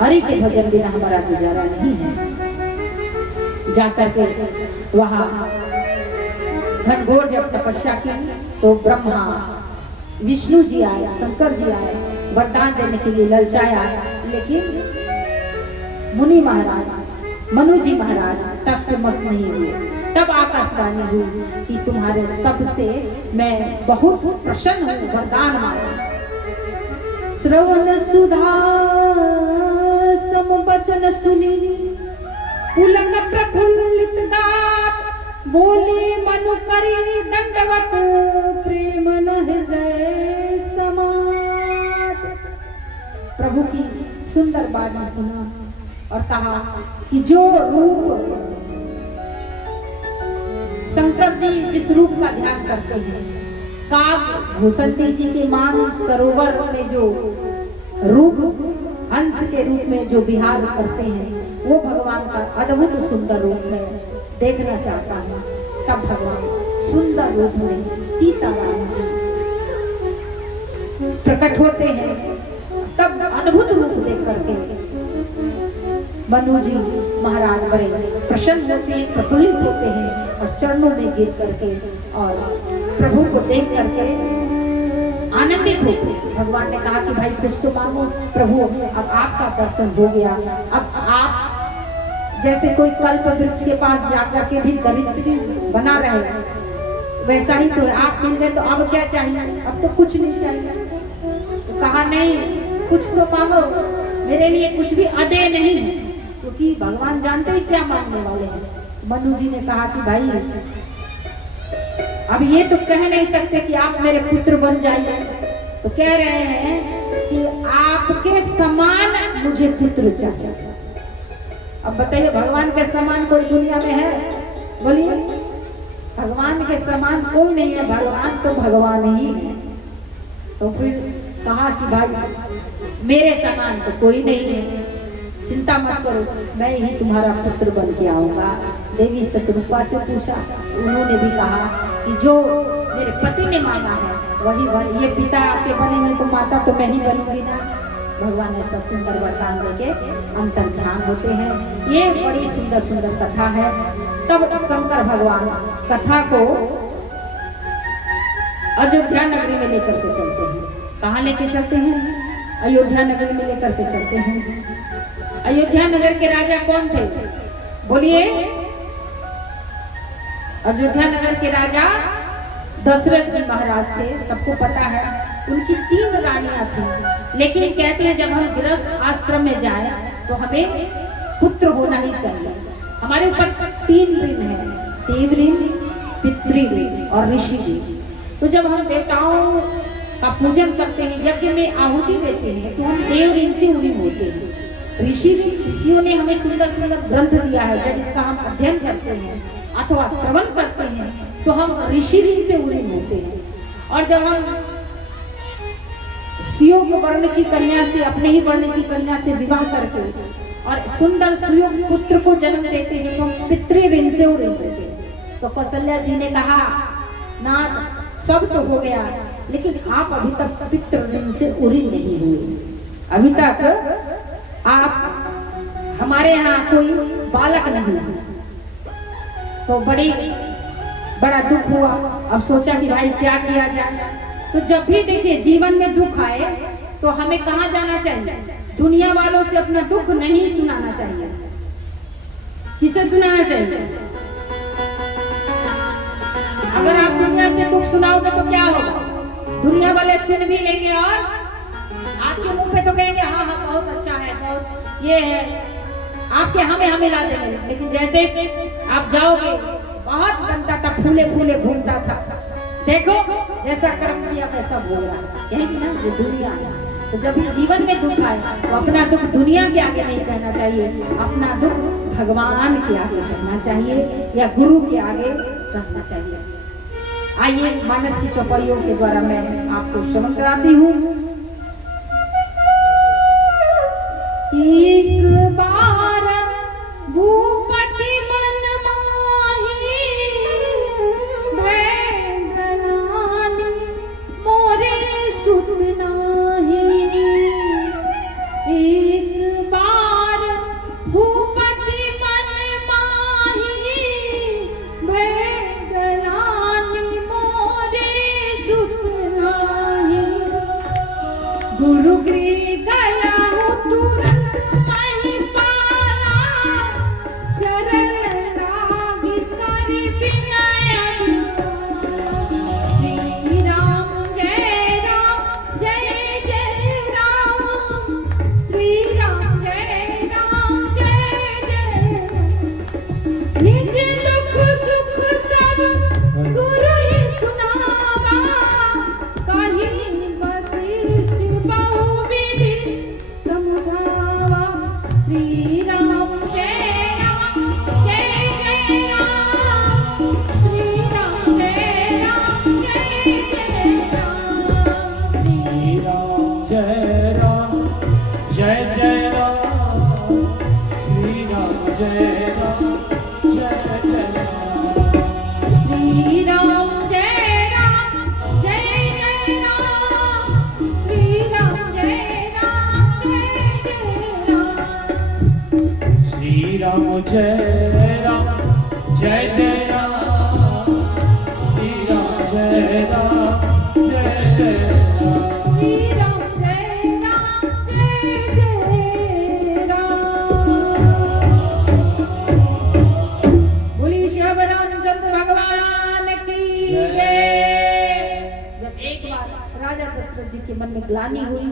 हरि के भजन बिना हमारा गुजारा नहीं है। जाकर के वहाँ घनघोर जब तपस्या की तो ब्रह्मा विष्णु जी आए, शंकर जी आए, वरदान देने के लिए ललचाया, लेकिन मुनि महाराज मनु जी महाराज टस से मस नहीं हुए। तब आकाशवाणी हुई कि तुम्हारे तप से मैं बहुत प्रसन्न हूँ, वरदान मांगा। श्रवण सुधा सम वचन सुनी, पुलक प्रफुल्लित गात, बोले मनु करी दंडवत, प्रेम न हृदय समात। प्रभु की सुंदर वाणी सुना और कहा कि जो रूप जिस रूप का ध्यान करते हैं, काग भूषण सिंह जी के मान सरोवर में जो रूप हंस के रूप में जो विहार करते हैं, वो भगवान का अद्भुत सुंदर रूप में देखना चाहता हूँ। तब भगवान सुंदर रूप में सीताराम जी प्रकट होते हैं। तब अद्भुत रूप देख करके मनु जी महाराज बड़े प्रसन्न होते हैं, प्रफुल्लित होते हैं और चरणों में गिर करके और प्रभु को देख करके आनंदित होते हैं। भगवान ने कहा कि भाई कुछ तो मांगो। प्रभु अब आपका दर्शन हो गया, अब आप जैसे कोई कल्प वृक्ष के पास जाकर के भी दरिद्री बना रहे, वैसा ही तो है। आप मिल गए तो अब क्या चाहिए? अब तो कुछ नहीं चाहिए। तो कहा नहीं, कुछ तो मांगो, मेरे लिए कुछ भी अदे नहीं है, क्योंकि भगवान जानते हैं क्या मांगने वाले हैं। मनु जी ने कहा कि भाई अब ये तो कह नहीं सकते कि आप मेरे पुत्र बन जाइए, तो कह रहे हैं कि आपके समान मुझे पुत्र चाहिए। अब बताइए, भगवान के समान कोई दुनिया में है? बोलिए, भगवान के समान कोई नहीं है, भगवान तो भगवान ही है। तो फिर कहा कि भाई मेरे समान तो कोई नहीं है, चिंता मत करो, मैं ही तुम्हारा पुत्र बन के आऊंगा। देवी शतरूपा से पूछा, उन्होंने भी कहा कि जो मेरे पति ने मांगा है वही बन। ये पिता आपके बने नहीं तो माता तो मैं ही बनूंगी ना। भगवान ऐसा सुंदर वरदान देके अंतर ध्यान होते हैं। ये बड़ी सुंदर सुंदर कथा है। तब शंकर भगवान कथा को अयोध्या नगरी में लेकर के चलते हैं। कहाँ लेके चलते हैं? अयोध्या नगर में लेकर के चलते हैं। अयोध्या नगर के राजा कौन थे? बोलिए। अयोध्या नगर के राजा दशरथ जी महाराज थे, सबको पता है। उनकी 3 रानियां थी, लेकिन कहते हैं जब हम गृहस्थ आश्रम में जाए तो हमें पुत्र होना ही चाहिए। हमारे ऊपर 3 ऋण है, देव ऋण, पितृ ऋण और ऋषि ऋण। तो जब हम देवताओं का पूजन करते हैं, यज्ञ में आहुति देते हैं, तो हम देव ऋण से ऋणी होते हैं। ऋषियों ने हमें सुंदर सुंदर ग्रंथ दिया है। जब इसका हम अध्ययन करते हैं अथवा श्रवण करते हैं तो हम ऋषि ऋण से ऋणी होते हैं। और जब हम सुयोग वर्ण की कन्या से, अपने ही वर्ण की कन्या से विवाह करके और सुंदर सुयोग पुत्र को जन्म देते हैं तो हम पितृ ऋण से ऋणी होते हैं। तो कौशल्या जी ने कहा, नाथ सब तो हो गया, लेकिन आप अभी तक पितृ ऋण से ऋणी नहीं हुए। अभी तक आप हमारे यहाँ कोई बालक नहीं है। तो बड़ा दुख हुआ। अब सोचा कि भाई क्या किया जाए। तो जब भी देखिए जीवन में दुख आए तो हमें कहाँ जाना चाहिए? दुनिया वालों से अपना दुख नहीं सुनाना चाहिए। किसे सुनाना चाहिए? अगर आप दुनिया से दुख सुनाओगे तो क्या होगा? दुनिया वाले सुन भी लेंगे और आपके मुंह पे तो कहेंगे हाँ हाँ बहुत अच्छा है, बहुत ये है, आपके हमें ला देंगे। लेकिन जैसे आप जाओगे, बहुत गंदा था, फूले फूले घूमता था, देखो जैसा कर्म किया वैसा भोग रहा। यही ना ये दुनिया है। तो जब भी जीवन में दुख आए तो अपना दुख दुनिया के आगे नहीं कहना चाहिए, अपना दुख भगवान के आगे कहना चाहिए या गुरु के आगे कहना चाहिए। आइए मानस की चौपाइयों के द्वारा मैं आपको श्रवण कराती हूँ। एक बार भूपति मन माही भैगनानी मोरे सुत नाही। एक बार भूपति मन माही भैगनानी मोरे सुत नाही। गुरु गृह गया तुरंत राम जय राम जय जय राम श्री राम जय राम जय जय राम श्री राम जय राम जय जय राम। बोलिए श्री रामचंद्र भगवान की जय। जब एक बार राजा दशरथ जी के मन में ग्लानि हुई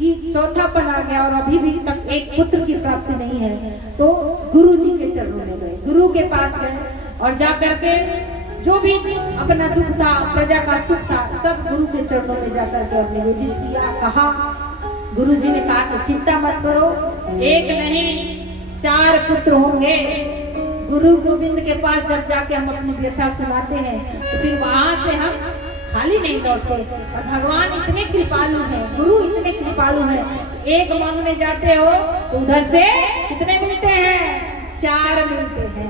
कि चौथापन आ गया और अभी भी तक एक पुत्र की प्राप्ति नहीं है, तो गुरु जी के चरणों में गए, गुरु के पास गए और जा करके जो भी अपना दुख था, प्रजा का सुख था, सब गुरु के चरणों में जाकर के और निवेदित किया। कहा, गुरु जी ने कहा कि चिंता मत करो, एक नहीं 4 पुत्र होंगे। गुरु गोविंद के पास जब जाके हम अपनी व्यथा सुनाते हैं तो फिर वहां से हम खाली नहीं लौटते। और भगवान इतने कृपालु हैं, गुरु इतने कृपालु हैं, एक मांगने जाते हो तो उधर से कितने मिलते हैं? 4 मिलते हैं।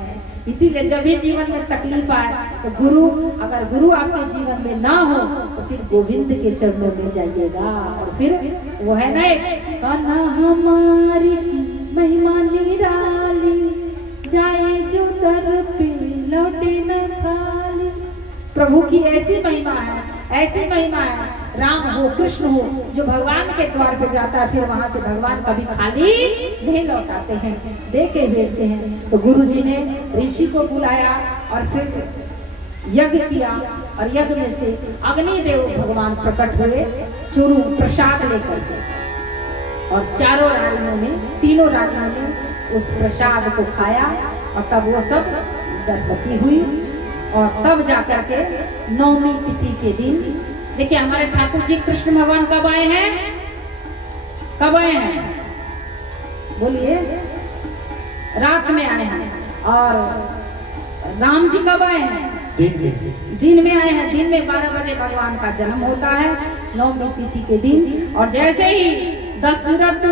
इसीलिए जब भी जीवन में तकलीफ आए तो गुरु, अगर गुरु आपके जीवन में ना हो तो फिर गोविंद के चरणों में जाइएगा। और फिर वो है ना, कहना हमारी महिमा निराली, जाए जो दर पे लौटे न खाली। प्रभु की ऐसी महिमा है, ऐसी महिमा है, राम हो कृष्ण हो, जो भगवान के द्वार पे जाता है फिर वहां से भगवान कभी खाली नहीं लौटाते हैं, दे के भेजते हैं। तो गुरु जी ने ऋषि को बुलाया और फिर यज्ञ किया और यज्ञ में से अग्निदेव भगवान प्रकट हुए चूरू प्रसाद लेकर के, और चारों रानियों ने, तीनों रानियों ने उस प्रसाद को खाया और तब वो सब गर्भवती हुई। और तब जाकर के 9वीं तिथि के दिन, देखिए हमारे ठाकुर जी कृष्ण भगवान कब आए हैं? कब आए हैं? बोलिए। रात में आए हैं। और राम जी कब आए हैं? दिन में आए हैं। दिन में 12 बजे भगवान का जन्म होता है 9वीं तिथि के दिन। और जैसे ही दशरथ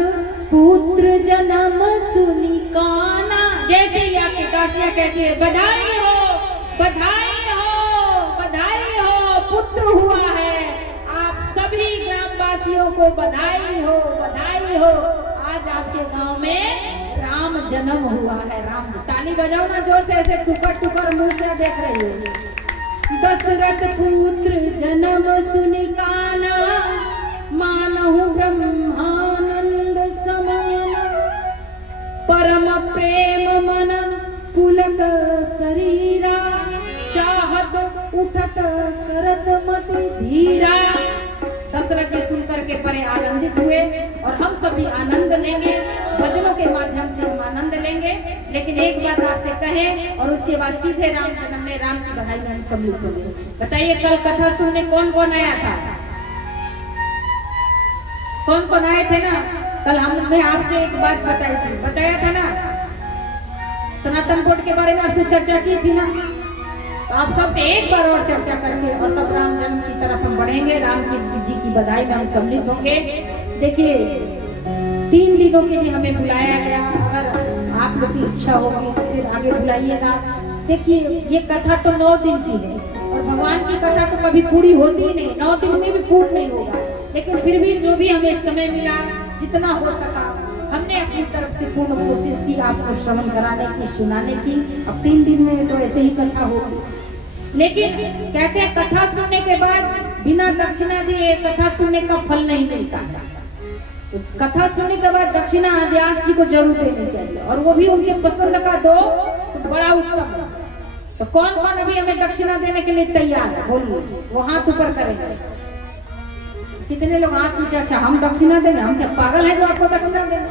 पुत्र जन्म सुनी काना, जैसे ही आपके काशिया कहती है बधाई हो, बधाई हो, बधाई हो, पुत्र हुआ है। आप सभी ग्रामवासियों को बधाई हो, बधाई हो, आज आपके गांव में राम जन्म हुआ है। राम, ताली बजाओ ना जोर से, ऐसे टुकर टुकर मुंह क्या देख रही हो? दशरथ पुत्र जन्म सुनि काना, मानहु ब्रह्मानंद समान, परम प्रेम मन पुलक शरीरा, चाहत उठत करत मति धीरा। दशरथ जी सुनकर के बड़े आनंदित हुए और हम सभी आनंद लेंगे, भजनों के माध्यम से हम आनंद लेंगे। लेकिन एक बात आपसे कहें और उसके बाद सीधे राम जन्म में, राम की बधाई में हम सम्मिलित होंगे। बताइए कल कथा सुनने कौन कौन आया था? कौन कौन आए थे ना? कल हमने आपसे एक बात बताई थी, बताया था ना, सनातन बोर्ड के बारे में आपसे चर्चा की थी ना। तो आप सबसे एक बार और चर्चा करके और तब राम जन्म की तरफ हम बढ़ेंगे, राम जी की बधाई में हम सम्मिलित होंगे। देखिए 3 दिनों के लिए हमें बुलाया गया, अगर आप लोग की इच्छा होगी तो फिर आगे बुलाइएगा। देखिए ये कथा तो 9 दिन की है और भगवान की कथा तो कभी पूरी होती ही नहीं, 9 दिन में भी पूर्ण नहीं होगा। लेकिन फिर भी जो भी हमें समय मिला, जितना हो सका हमने अपनी तरफ से पूर्ण कोशिश की आपको श्रवण कराने की, सुनाने की। अब 3 दिन में तो ऐसे ही कथा होगी। लेकिन कहते हैं कथा सुनने के बाद बिना दक्षिणा दिए कथा सुनने का फल नहीं मिलता। तो कथा सुनने के बाद दक्षिणा व्यास जी को जरूर देनी चाहिए, और वो भी उनके पसंद का दो तो बड़ा उत्तम। तो कौन कौन अभी हमें दक्षिणा देने के लिए तैयार है? बोलिए, वो हाथ ऊपर करेंगे। कितने लोग हाथ नीचे? अच्छा हम दक्षिणा देंगे? हम क्या पागल है जो आपको दक्षिणा देंगे?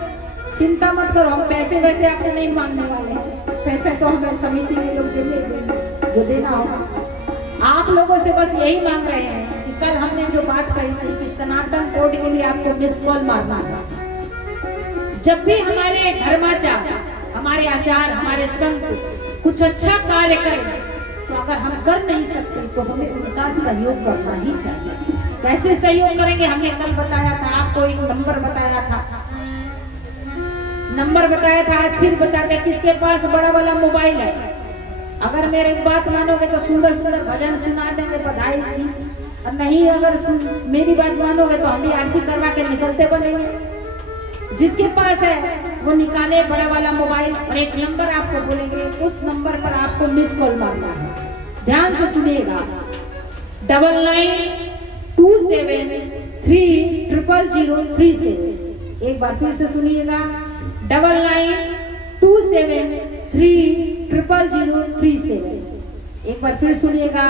चिंता मत करो, हम पैसे वैसे आपसे नहीं मांगने वाले हैं। पैसे तो हमें समिति के लोग देंगे जो देना होगा। आप लोगों से बस यही मांग रहे हैं कि कल हमने जो बात कही थी कि सनातन बोर्ड के लिए आपको मिस कॉल मारना था। जब भी हमारे धर्माचार्य, हमारे आचार्य, हमारे संत कुछ अच्छा कार्य करें तो अगर हम कर नहीं सकते तो हमें उनका सहयोग करना ही चाहिए। कैसे सहयोग करेंगे? हमने कल बताया था, आपको एक नंबर बताया था, आज फिर बताते हैं। किसके पास बड़ा वाला मोबाइल है, अगर मेरी बात मानोगे तो सुंदर सुंदर भजन सुना देंगे, बधाई की। और नहीं अगर मेरी बात मानोगे तो हम भी आरती करवा के निकलते बनेंगे। जिसके पास है वो निकाले बड़ा वाला मोबाइल और एक नंबर आपको बोलेंगे, उस नंबर पर आपको मिस कॉल मारना है। ध्यान से सुनिएगा, 9927300037। एक बार फिर से सुनिएगा, 9927300037। एक बार फिर सुनिएगा,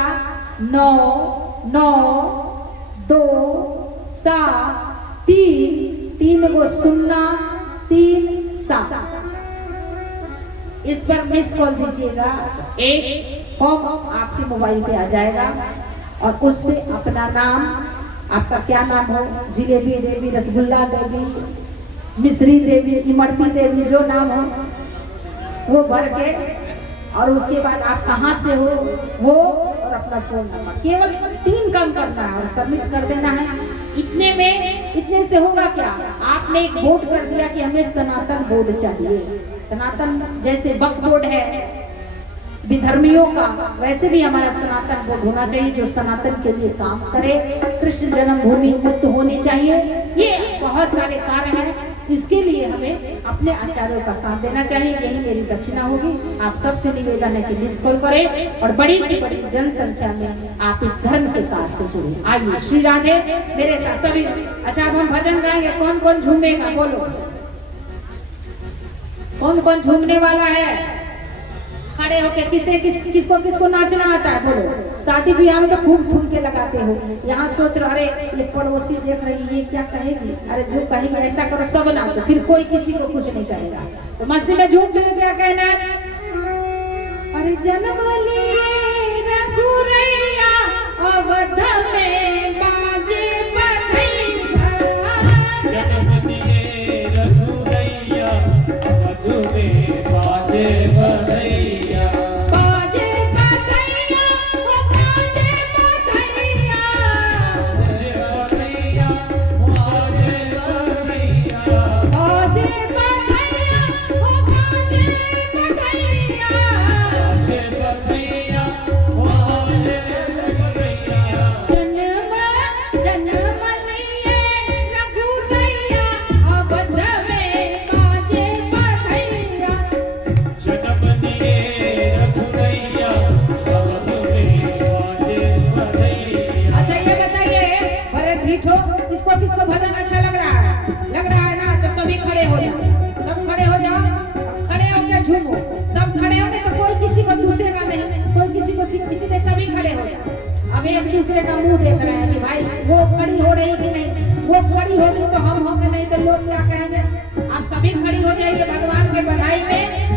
992733 इस पर मिस कॉल दीजिएगा। एक फॉर्म आपके मोबाइल पे आ जाएगा और उस पे अपना नाम, आपका क्या नाम हो, जिलेबी देवी, रसगुल्ला देवी, मिश्री देवी, इमरती देवी, जो नाम हो वो भर के, और उसके बाद आप कहाँ से हो वो और अपना फोन नंबर, केवल 3 काम करना है और सबमिट कर देना है। इतने से होगा क्या, आपने एक बोर्ड कर दिया कि हमें सनातन बोर्ड चाहिए। सनातन जैसे वक्फ बोर्ड है विधर्मियों का, वैसे भी हमारा सनातन बोर्ड होना चाहिए जो सनातन के लिए काम करे। कृष्ण जन्मभूमि मुक्त होनी चाहिए। ये बहुत सारे कार्य हैं, इसके लिए हमें अपने आचार्यों का साथ देना चाहिए। यही मेरी दक्षिणा होगी। आप सबसे निवेदन है कि मिस कॉल करें और बड़ी से बड़ी जनसंख्या में आप इस धर्म के कार्य से जुड़े। आइए, श्री राधे मेरे साथ सभी। अच्छा, अब हम भजन गाएंगे। कौन कौन झूमेगा बोलो, कौन कौन झूमने वाला है? खड़े होके किसको नाचना आता है बोलो। शादी ब्याह में तो खूब ठुमके लगाते हो। यहाँ सोच रहे, अरे ये पड़ोसी देख रही, ये क्या कहेगी, अरे जो कहेगी ऐसा करो, सब नाचो, फिर कोई किसी को कुछ नहीं कहेगा। तो मस्ती में झूम के क्या कहना है? अरे जन्म लिए रघुरैया अवध में बाजे बधैया, जन्म लिए रघुरैया अवध में बाजे बधैया, बाजे बधैया, ओ बाजे बधैया, बाजे बधैया, बाजे बधैया, बाजे बधैया, ओ बाजे बधैया। बाजे बधैया, बाजे बधैया। जन्म जन्म लिए रघुरैया अवध में बाजे बधैया। जन्म लिए रघुरैया अवध में बाजे बधैया। अच्छा, ये बताइए, बड़े ढीठ हो, किसको भजन अच्छा लग रहा है? लग रहा है ना? तो सभी खड़े हो जाओ, सब खड़े हो जाओ, खड़े होकर झूमो। सब खड़े होंगे तो कोई किसी को दूसरेगा नहीं, कोई किसी को सीधे सभी खड़े हो जाओ। अब एक दूसरे का मुंह देख रहे हैं कि भाई वो खड़ी हो रही कि नहीं, वो खड़ी होगी तो हम होंगे, नहीं तो लोग क्या कहेंगे। आप सभी खड़ी हो जाइए भगवान के बधाई में।